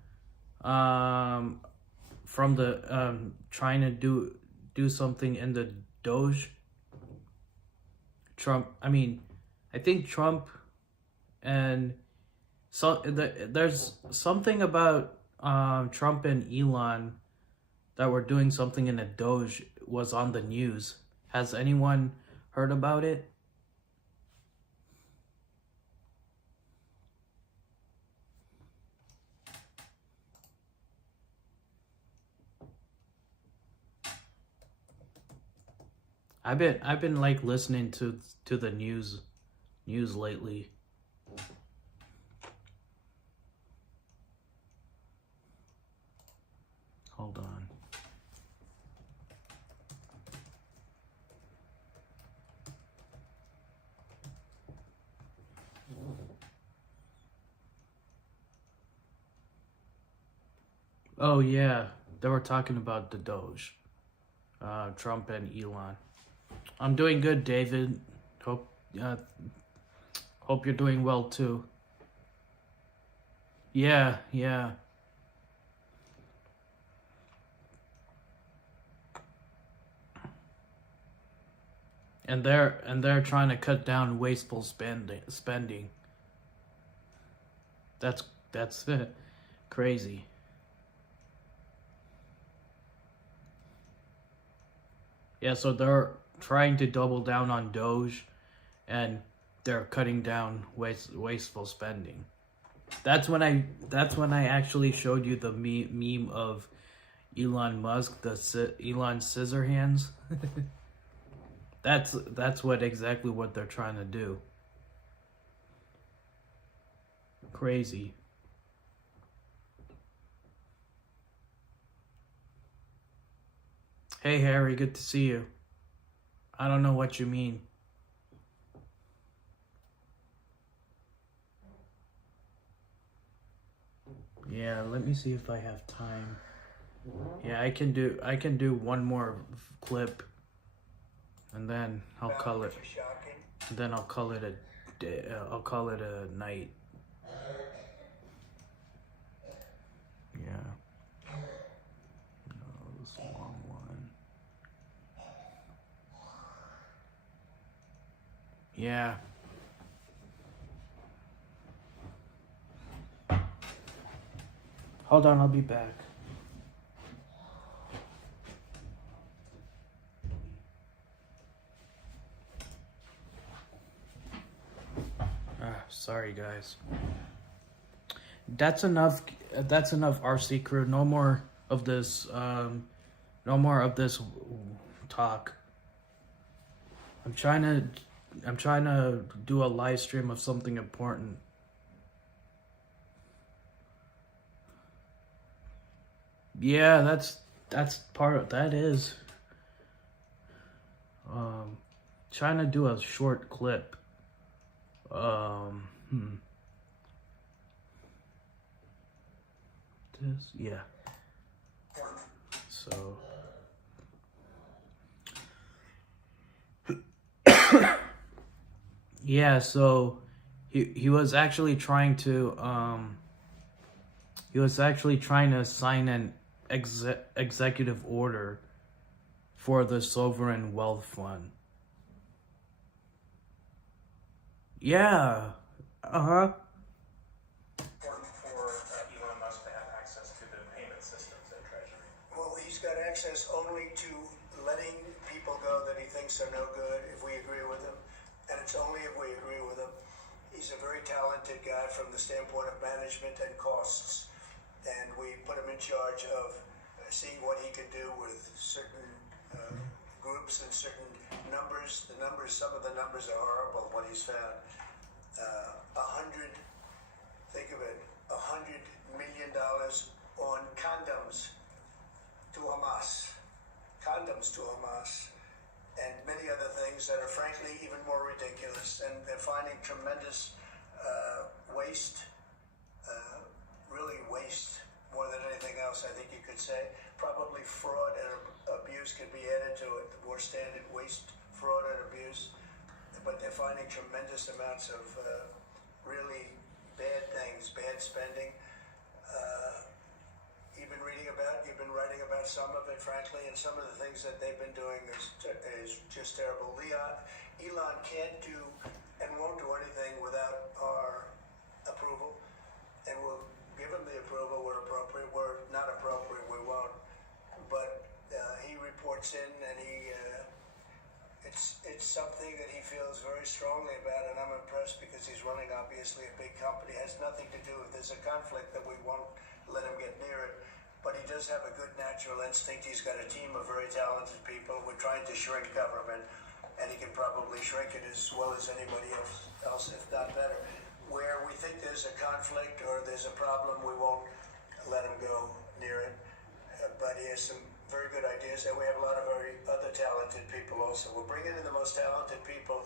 from the trying to do something in the Doge? I think Trump and there's something about Trump and Elon that were doing something in the Doge was on the news. Has anyone heard about it? I've been like listening to the news lately. Hold on. Oh yeah, they were talking about the Doge. Trump and Elon. I'm doing good, David. Hope you're doing well too. Yeah, yeah. And they're trying to cut down wasteful spending. That's crazy. Yeah, so they're trying to double down on Doge, and they're cutting down wasteful spending. That's when I actually showed you the meme of Elon Musk, Elon scissor hands. That's exactly what they're trying to do. Crazy. Hey Harry, good to see you. I don't know what you mean. Yeah, let me see if I have time. Yeah, I can do one more clip, and then I'll call it. And then I'll call it a day. I'll call it a night. Yeah. No, this long one. Yeah. Hold on, I'll be back. Sorry guys. That's enough RC crew. No more of this talk. I'm trying to do a live stream of something important. Yeah, that's part of that is trying to do a short clip. This, yeah. So yeah, so he was actually trying to sign an executive order for the sovereign wealth fund. Yeah. Important for Elon Musk to have access to the payment systems at Treasury. Well, he's got access only to letting people go that he thinks are no good if we agree with him. And it's only if we agree with him. He's a very talented guy from the standpoint of management and costs. And we put him in charge of seeing what he could do with certain groups and certain numbers. Some of the numbers are horrible, what he's found. Think of it, $100 million on condoms to Hamas. And many other things that are frankly even more ridiculous. And they're finding tremendous waste, really waste, more than anything else I think you could say. Probably fraud and abuse could be added to it, the more standard waste, fraud and abuse. But they're finding tremendous amounts of really bad things, bad spending. You've been writing about some of it, frankly, and some of the things that they've been doing is just terrible. Elon can't do and won't do anything without our approval, and we'll give him the approval where appropriate. Where not appropriate, we won't. But he reports in, and it's something that he feels very strongly about, and I'm impressed because he's running obviously a big company. It has nothing to do with there's a conflict that we won't let him get near it. But he does have a good natural instinct. He's got a team of very talented people. We're trying to shrink government, and he can probably shrink it as well as anybody else, if not better. Where we think there's a conflict or there's a problem, we won't let him go near it. But he has some very good ideas, and we have a lot of very other talented people also. We're bringing in the most talented people.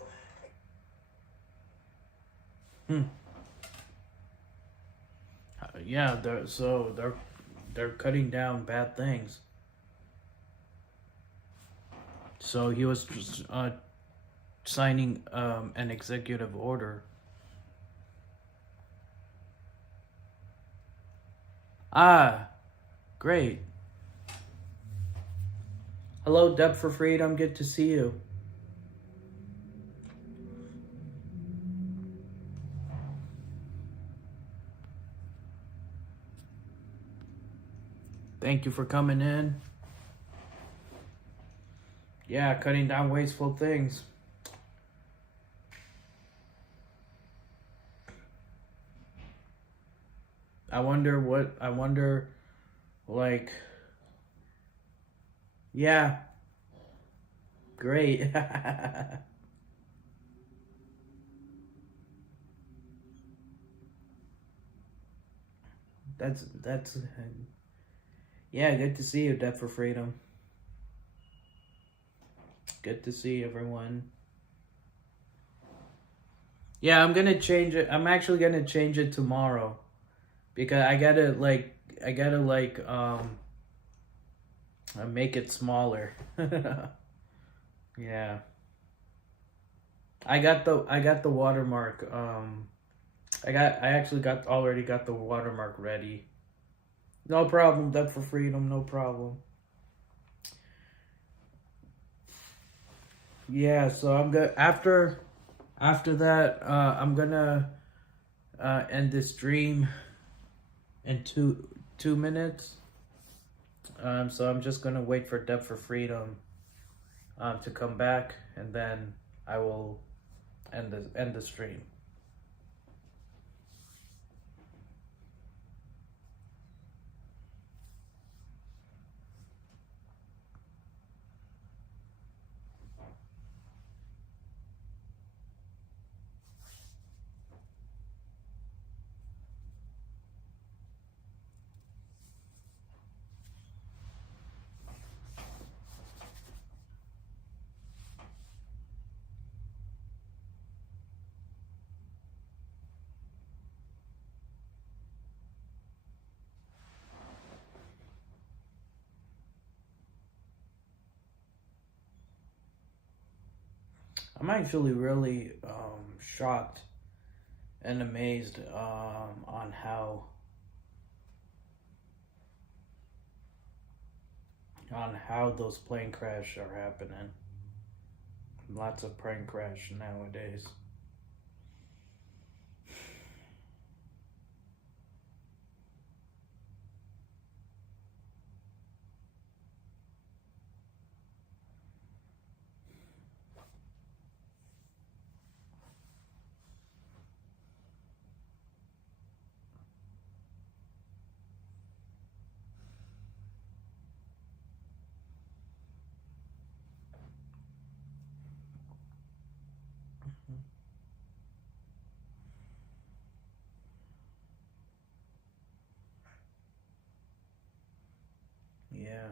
Yeah, they're cutting down bad things. So he was signing an executive order. Ah, great. Hello, Deb for Freedom. Good to see you. Thank you for coming in. Yeah, cutting down wasteful things. I wonder, like, yeah, great. That's, yeah, good to see you, Death for Freedom. Good to see everyone. Yeah, I'm gonna change it. I'm actually gonna change it tomorrow. Because I gotta make it smaller. Yeah. I got the watermark. I actually already got the watermark ready. No problem, Death for Freedom, no problem. Yeah, so I'm good after that, I'm gonna end this stream in 2 minutes. So I'm just gonna wait for Death for Freedom to come back, and then I will end the stream. I'm actually really shocked and amazed on how those plane crashes are happening. Lots of plane crash nowadays. Yeah.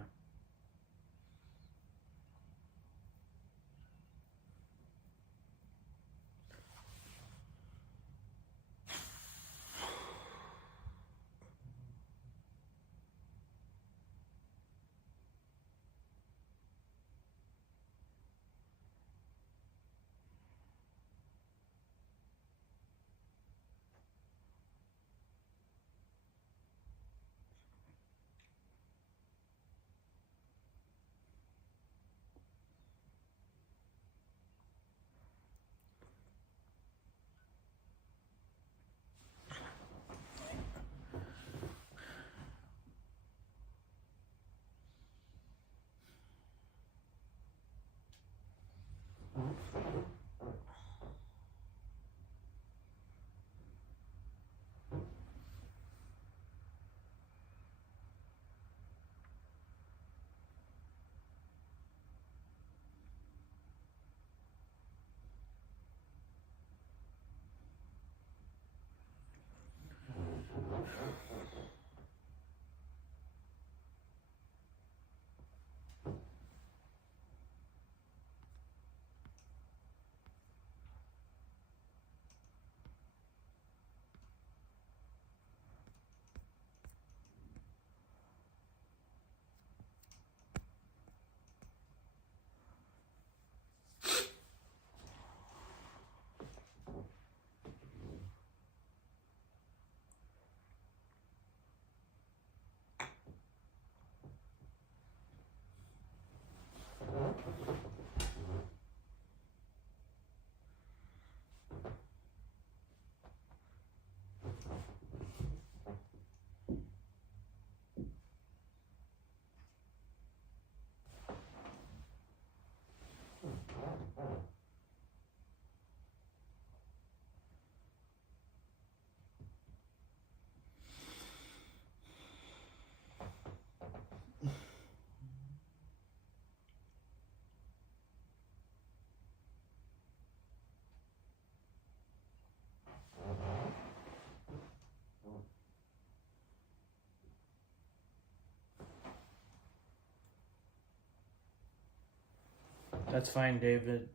That's fine, David.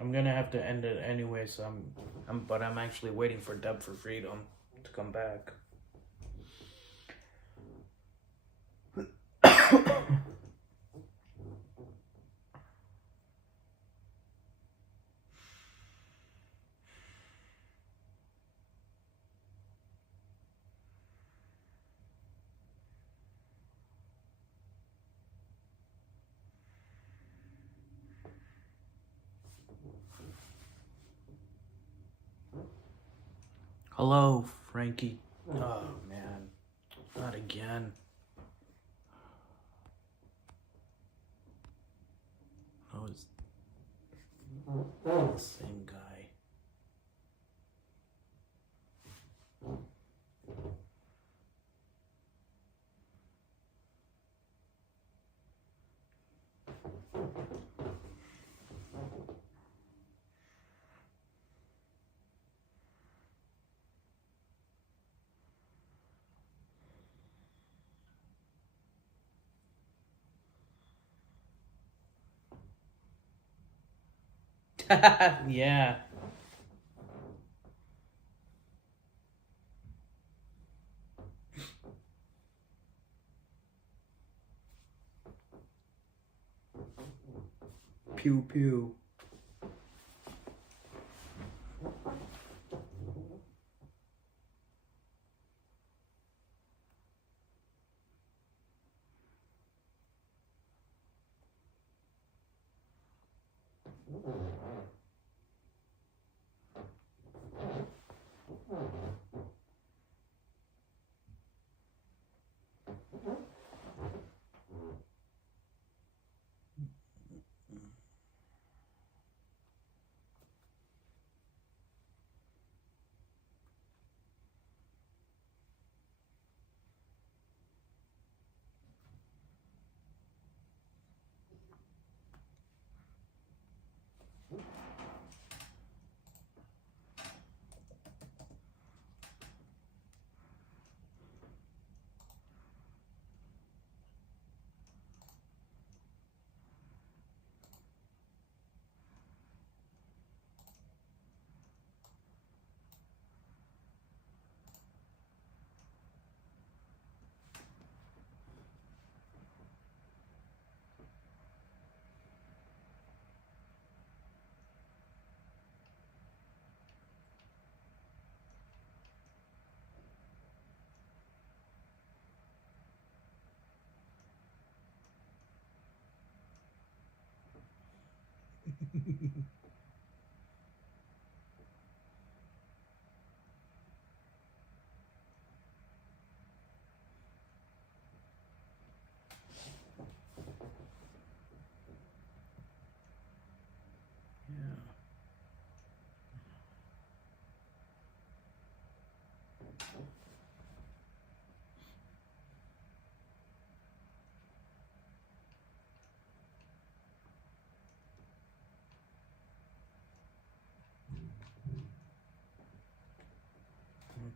I'm gonna have to end it anyway, so but I'm actually waiting for Deb for Freedom to come back. Hello, Frankie. Oh, man. Not again. Oh, it's the same guy. Yeah. Pew pew.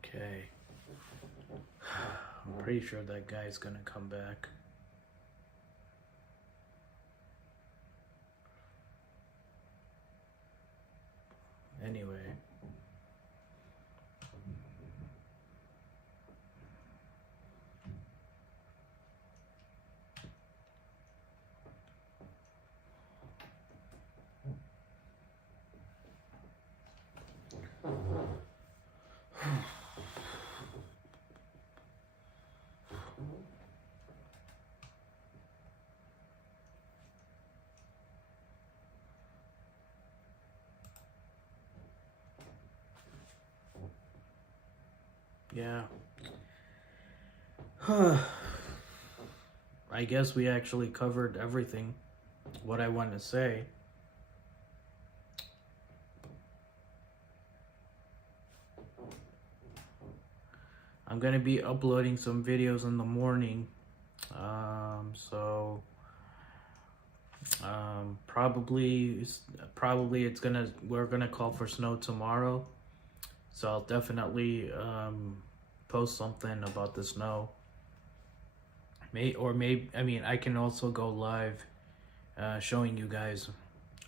Okay. I'm pretty sure that guy's gonna come back. Anyway. Yeah. I guess we actually covered everything, what I want to say. I'm going to be uploading some videos in the morning. Probably we're gonna call for snow tomorrow. So I'll definitely post something about the snow. I mean, I can also go live, showing you guys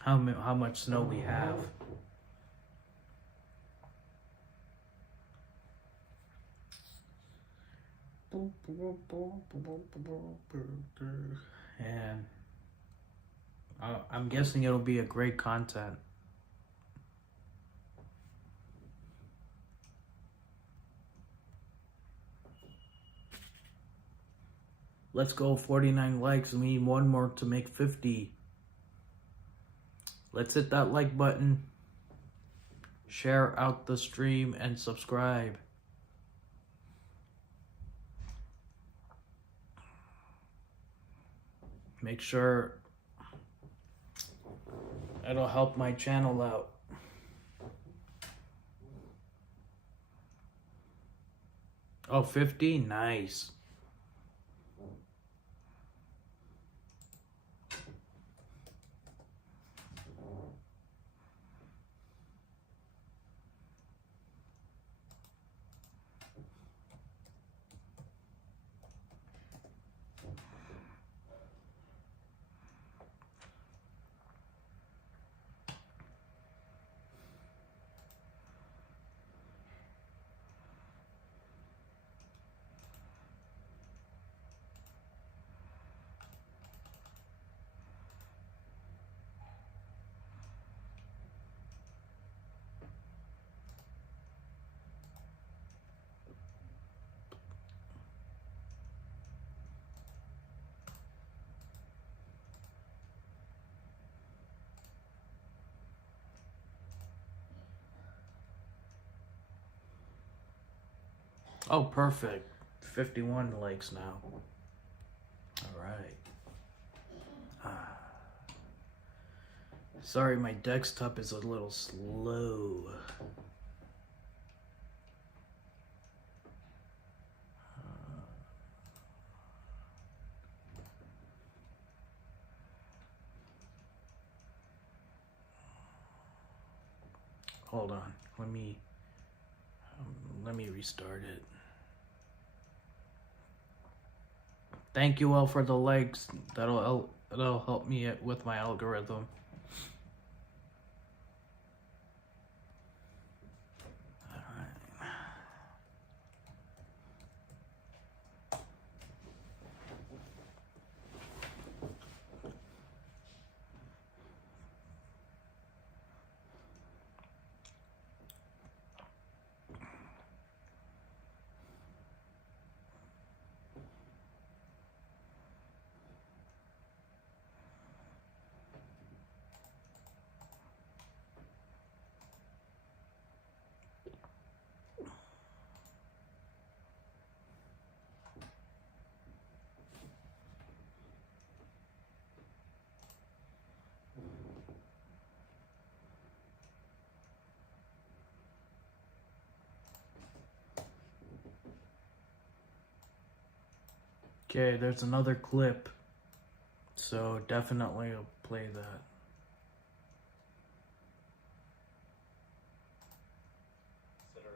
how much snow we have. And I'm guessing it'll be a great content. Let's go, 49 likes. We need one more to make 50. Let's hit that like button, share out the stream, and subscribe. Make sure it'll help my channel out. Oh, 50? Nice. Oh, perfect. 51 likes now. All right. Sorry, my desktop is a little slow. Hold on. Let me restart it. Thank you all for the likes. That'll help me with my algorithm. All right. Okay, there's another clip, so definitely I'll play that. Consider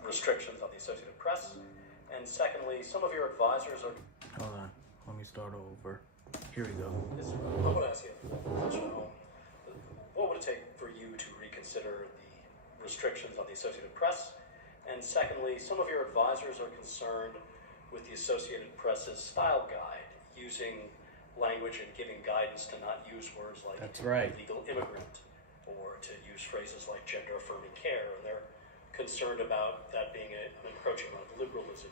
the restrictions on the Associated Press, and secondly, some of your advisors are... Hold on, let me start over. Here we go. I want to ask you, what would it take for you to reconsider the restrictions on the Associated Press? And secondly, some of your advisors are concerned with the Associated Press's style guide, using language and giving guidance to not use words like That's right. illegal immigrant, or to use phrases like gender-affirming care, and they're concerned about that being an encroaching on liberalism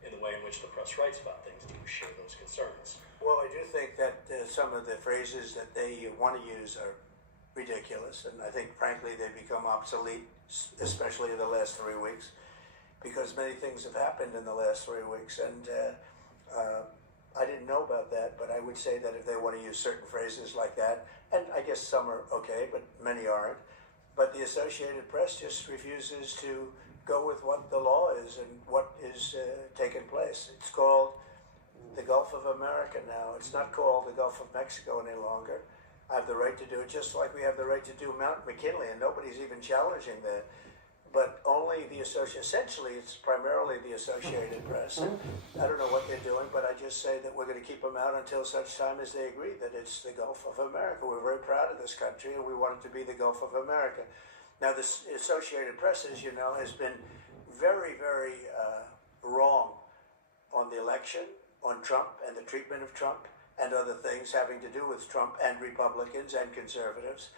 in the way in which the press writes about things. Do you share those concerns? Well, I do think that some of the phrases that they want to use are ridiculous, and I think, frankly, they've become obsolete, especially in the last 3 weeks, because many things have happened in the last 3 weeks, and I didn't know about that, but I would say that if they want to use certain phrases like that, and I guess some are okay, but many aren't, but the Associated Press just refuses to go with what the law is and what is taking place. It's called the Gulf of America now. It's not called the Gulf of Mexico any longer. I have the right to do it, just like we have the right to do Mount McKinley, and nobody's even challenging that. but only the essentially it's primarily the Associated Press. I don't know what they're doing, but I just say that we're going to keep them out until such time as they agree that it's the Gulf of America. We're very proud of this country, and we want it to be the Gulf of America. Now, the Associated Press, as you know, has been very, very wrong on the election, on Trump and the treatment of Trump, and other things having to do with Trump and Republicans and conservatives.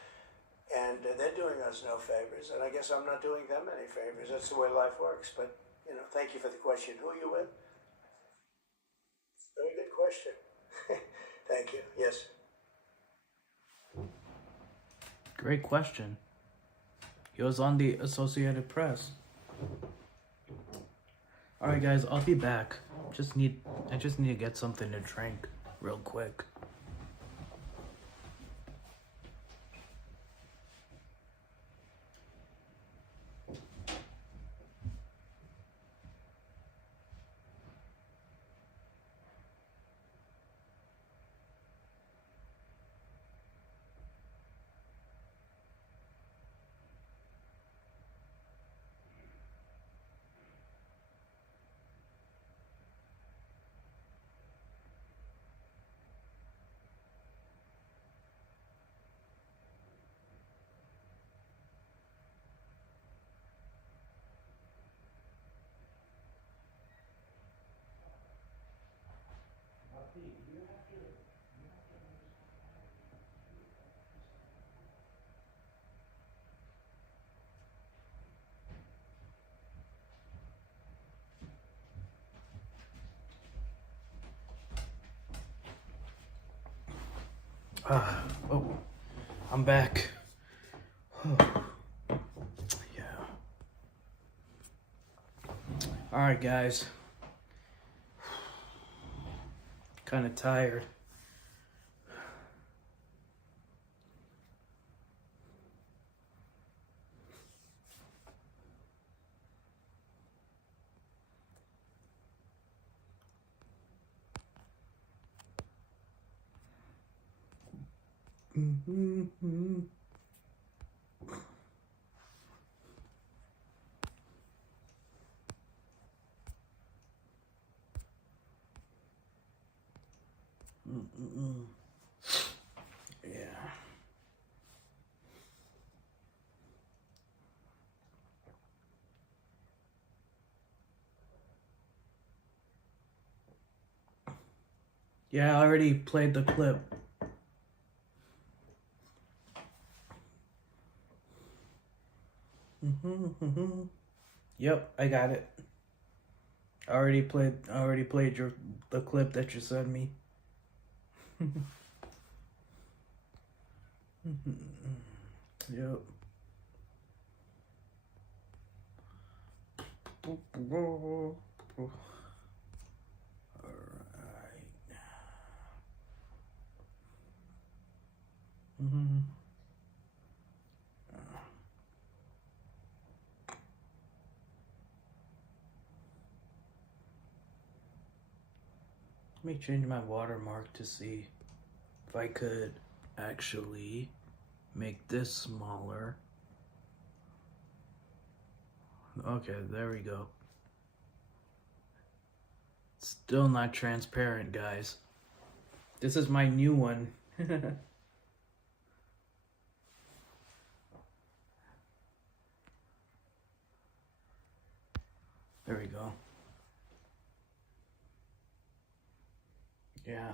And they're doing us no favors, and I guess I'm not doing them any favors. That's the way life works. But, thank you for the question. Who are you with? Very good question. Thank you. Yes. Great question. He was on the Associated Press. Alright guys, I'll be back. I just need to get something to drink real quick. Oh, I'm back. Yeah. Alright guys. Kinda tired. Yeah. Yeah, I already played the clip. Yep, I got it. I already played the clip that you sent me. Yep. Alright. Let me change my watermark to see if I could actually make this smaller. Okay, there we go. Still not transparent, guys. This is my new one. There we go. Yeah.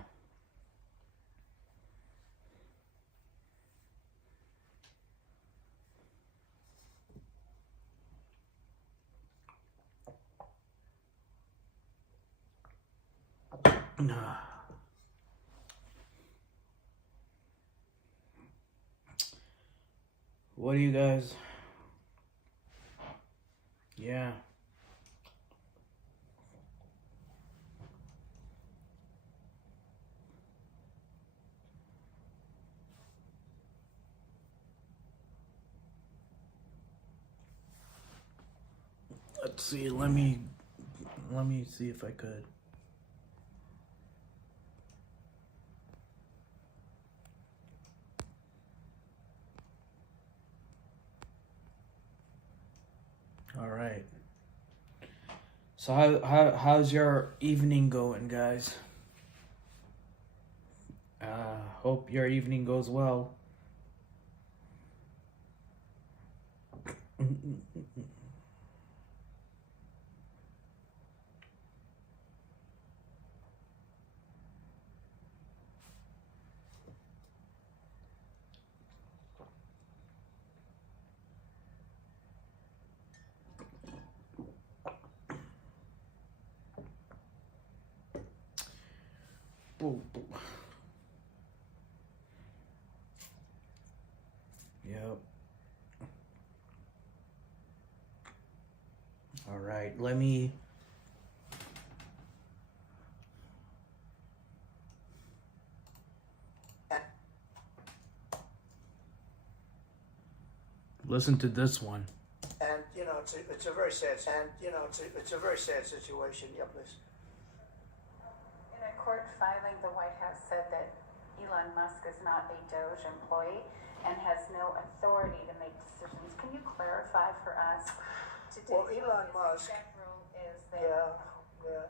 What do you guys? Yeah. Let's see. Let me see if I could. So how's your evening going, guys? Hope your evening goes well. Boo, boo. Yep. All right, let me listen to this one. And it's a very sad. And it's a very sad situation. Yeah, please. In a court filing, the White House said that Elon Musk is not a DOJ employee and has no authority to make decisions. Can you clarify for us today? Well, Elon Musk. Rule is that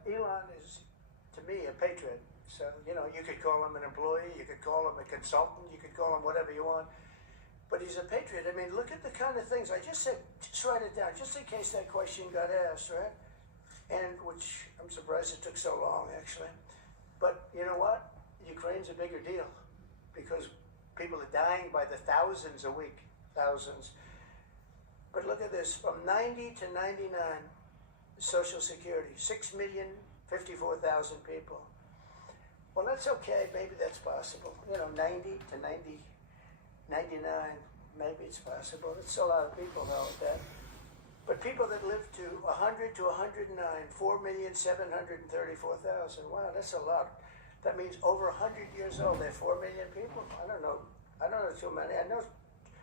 Elon is, to me, a patriot. So you could call him an employee, you could call him a consultant, you could call him whatever you want. But he's a patriot. I mean, look at the kind of things I just said. Just write it down, just in case that question got asked, right? And which I'm surprised it took so long, actually. But you know what? Ukraine's a bigger deal because people are dying by the thousands a week, thousands. But look at this: from 90 to 99, Social Security, 6,054,000 people. Well, that's okay. Maybe that's possible. 90 to 99, maybe it's possible. It's a lot of people now at that. But people that live to 100 to 109, 4,734,000. Wow, that's a lot. That means over 100 years old. They're 4 million people. I don't know too many. I know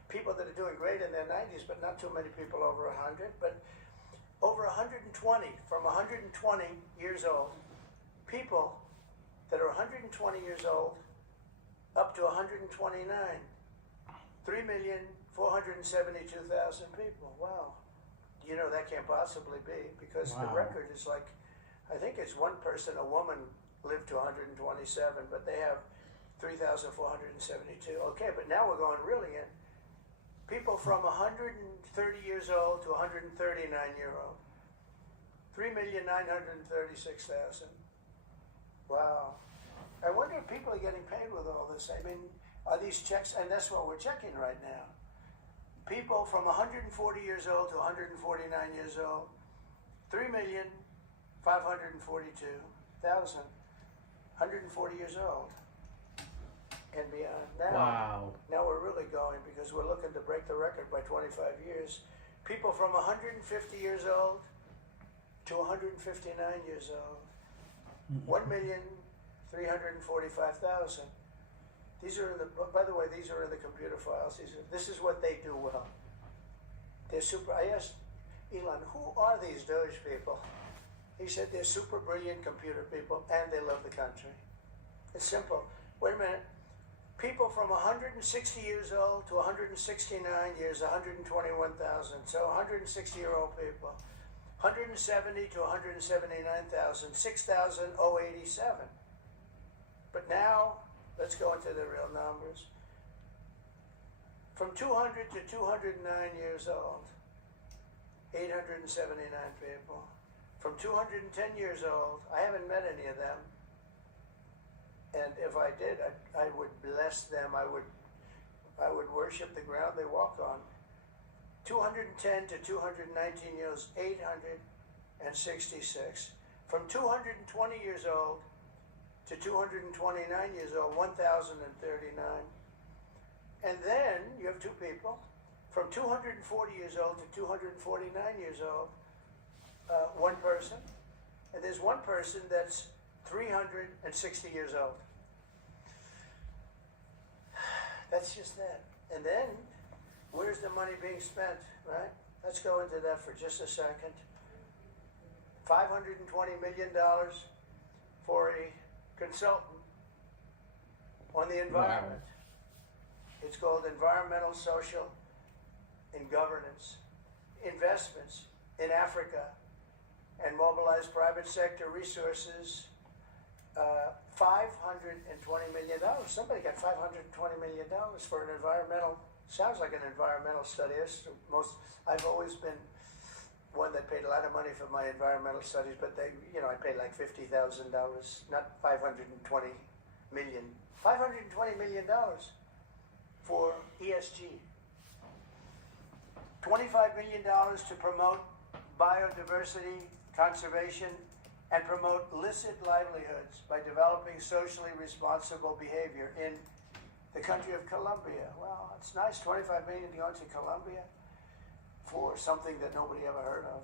people that are doing great in their 90s, but not too many people over 100. But over 120, from 120 years old, people that are 120 years old up to 129. 3,472,000 people. Wow. That can't possibly be because the record is like, I think it's one person, a woman, lived to 127, but they have 3,472. Okay, but now we're going really in. People from 130 years old to 139-year-old. 3,936,000. Wow. I wonder if people are getting paid with all this. I mean, are these checks, and that's what we're checking right now. People from 140 years old to 149 years old, 3,542,000, 140 years old and beyond. Now we're really going because we're looking to break the record by 25 years. People from 150 years old to 159 years old, 1,345,000. These are by the way, these are in the computer files. This is what they do well. They're super. I asked Elon, who are these Doge people? He said they're super brilliant computer people and they love the country. It's simple. Wait a minute. People from 160 years old to 169 years, 121,000. So 160-year-old people. 170 to 179,000, 6,087. But now, let's go into the real numbers. From 200 to 209 years old, 879 people. From 210 years old, I haven't met any of them. And if I did, I would bless them. I would worship the ground they walk on. 210 to 219 years, 866. From 220 years old to 229 years old, 1,039. And then you have two people. From 240 years old to 249 years old, one person. And there's one person that's 360 years old. That's just that. And then, where's the money being spent, right? Let's go into that for just a second. $520 million for a consultant on the environment. Wow. It's called Environmental, Social, and Governance. Investments in Africa, and mobilize private sector resources. $520 million. Somebody got $520 million for an environmental, sounds like an environmental study. I've always been one that paid a lot of money for my environmental studies, but I paid like $50,000, not $520 million. $520 million for ESG. $25 million to promote biodiversity conservation and promote licit livelihoods by developing socially responsible behavior in the country of Colombia. Well, it's nice, $25 million going to Colombia for something that nobody ever heard of.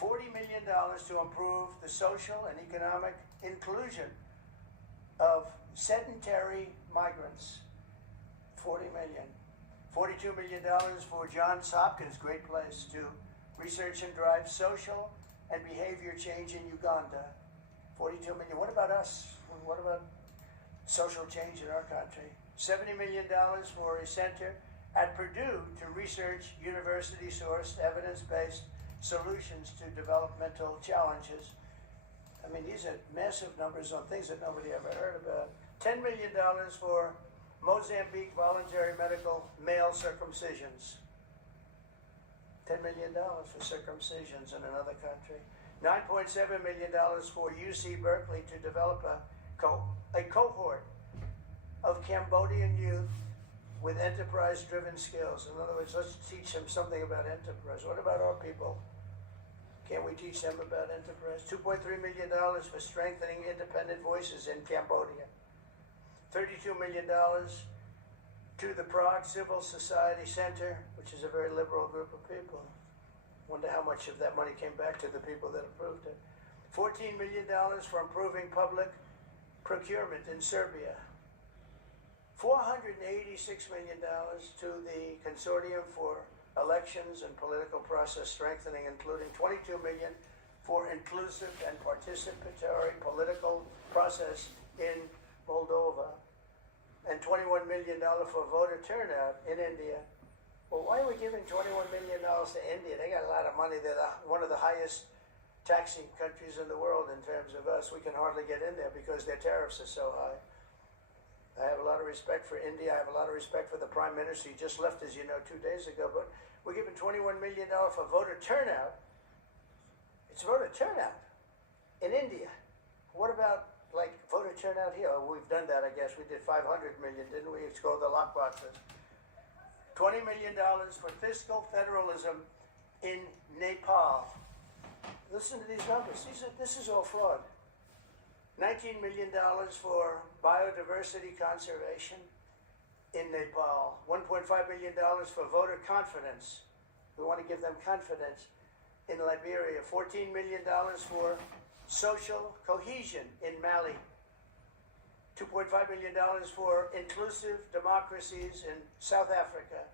$40 million to improve the social and economic inclusion of sedentary migrants. $40 million. $42 million for Johns Hopkins, great place, to research and drive social and behavior change in Uganda. $42 million. What about us? What about social change in our country? $70 million for a center at Purdue to research university-sourced, evidence-based solutions to developmental challenges. I mean, these are massive numbers on things that nobody ever heard about. $10 million for Mozambique voluntary medical male circumcisions. $10 million for circumcisions in another country. $9.7 million for UC Berkeley to develop a cohort of Cambodian youth with enterprise-driven skills. In other words, let's teach them something about enterprise. What about our people? Can't we teach them about enterprise? $2.3 million for strengthening independent voices in Cambodia. $32 million to the Prague Civil Society Center, which is a very liberal group of people. Wonder how much of that money came back to the people that approved it. $14 million for improving public procurement in Serbia. $486 million to the Consortium for Elections and Political Process Strengthening, including $22 million for inclusive and participatory political process in Moldova, and $21 million for voter turnout in India. Well, why are we giving $21 million to India? They got a lot of money. They're one of the highest taxing countries in the world in terms of us. We can hardly get in there because their tariffs are so high. I have a lot of respect for India. I have a lot of respect for the Prime Minister. He just left, as you know, 2 days ago. But we're giving $21 million for voter turnout. It's voter turnout in India. What about, like, voter turnout here? Oh, we've done that, I guess. We did $500 million, didn't we? It's called the lockboxes. $20 million for fiscal federalism in Nepal. Listen to these numbers. This is all fraud. $19 million for biodiversity conservation in Nepal. $1.5 million for voter confidence. We want to give them confidence in Liberia. $14 million for social cohesion in Mali. $2.5 million for inclusive democracies in South Africa.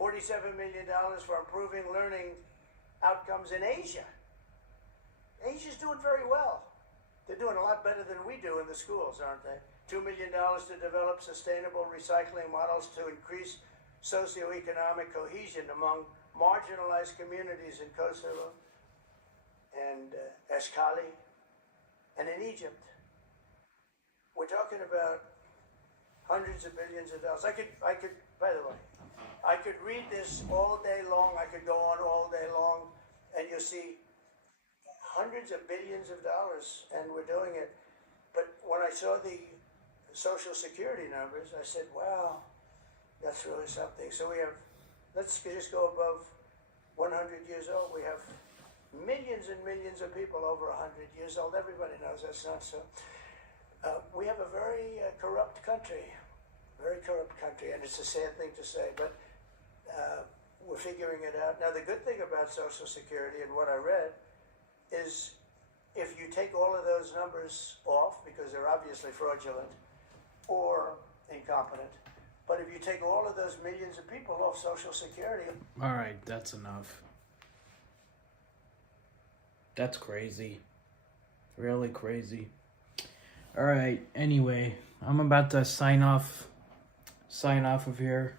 $47 million for improving learning outcomes in Asia. Asia's doing very well. They're doing a lot better than we do in the schools, aren't they? $2 million to develop sustainable recycling models to increase socioeconomic cohesion among marginalized communities in Kosovo and Ashkali and in Egypt. We're talking about hundreds of billions of dollars. I could, by the way, I could read this all day long. I could go on all day long, and you'll see hundreds of billions of dollars, and we're doing it. But when I saw the Social Security numbers, I said, wow, that's really something. So we have, let's just go above 100 years old. We have millions and millions of people over 100 years old. Everybody knows that's not so. We have a very corrupt country, and it's a sad thing to say, but we're figuring it out. Now, the good thing about Social Security and what I read is if you take all of those numbers off, because they're obviously fraudulent or incompetent, but if you take all of those millions of people off Social Security... All right, that's enough. That's crazy. Really crazy. All right, anyway, I'm about to sign off of here.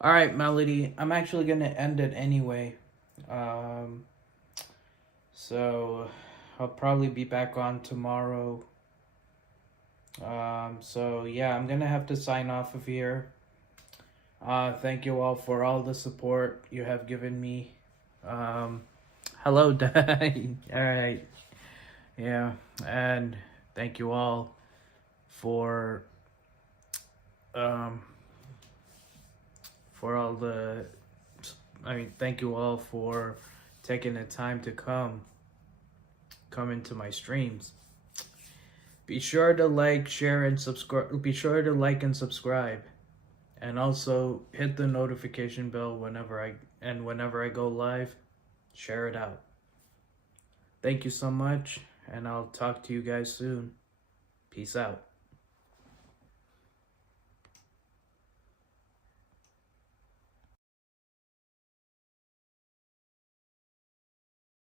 All right, Melody. I'm actually gonna end it anyway. So I'll probably be back on tomorrow. So yeah, I'm gonna have to sign off of here. Thank you all for all the support you have given me. Hello, Dad. All right. Yeah, and thank you all for all the. Thank you all for taking the time to come into my streams. Be sure to like, share, and subscribe. Be sure to like and subscribe, and also hit the notification bell whenever I go live. Share it out. Thank you so much, and I'll talk to you guys soon. Peace out.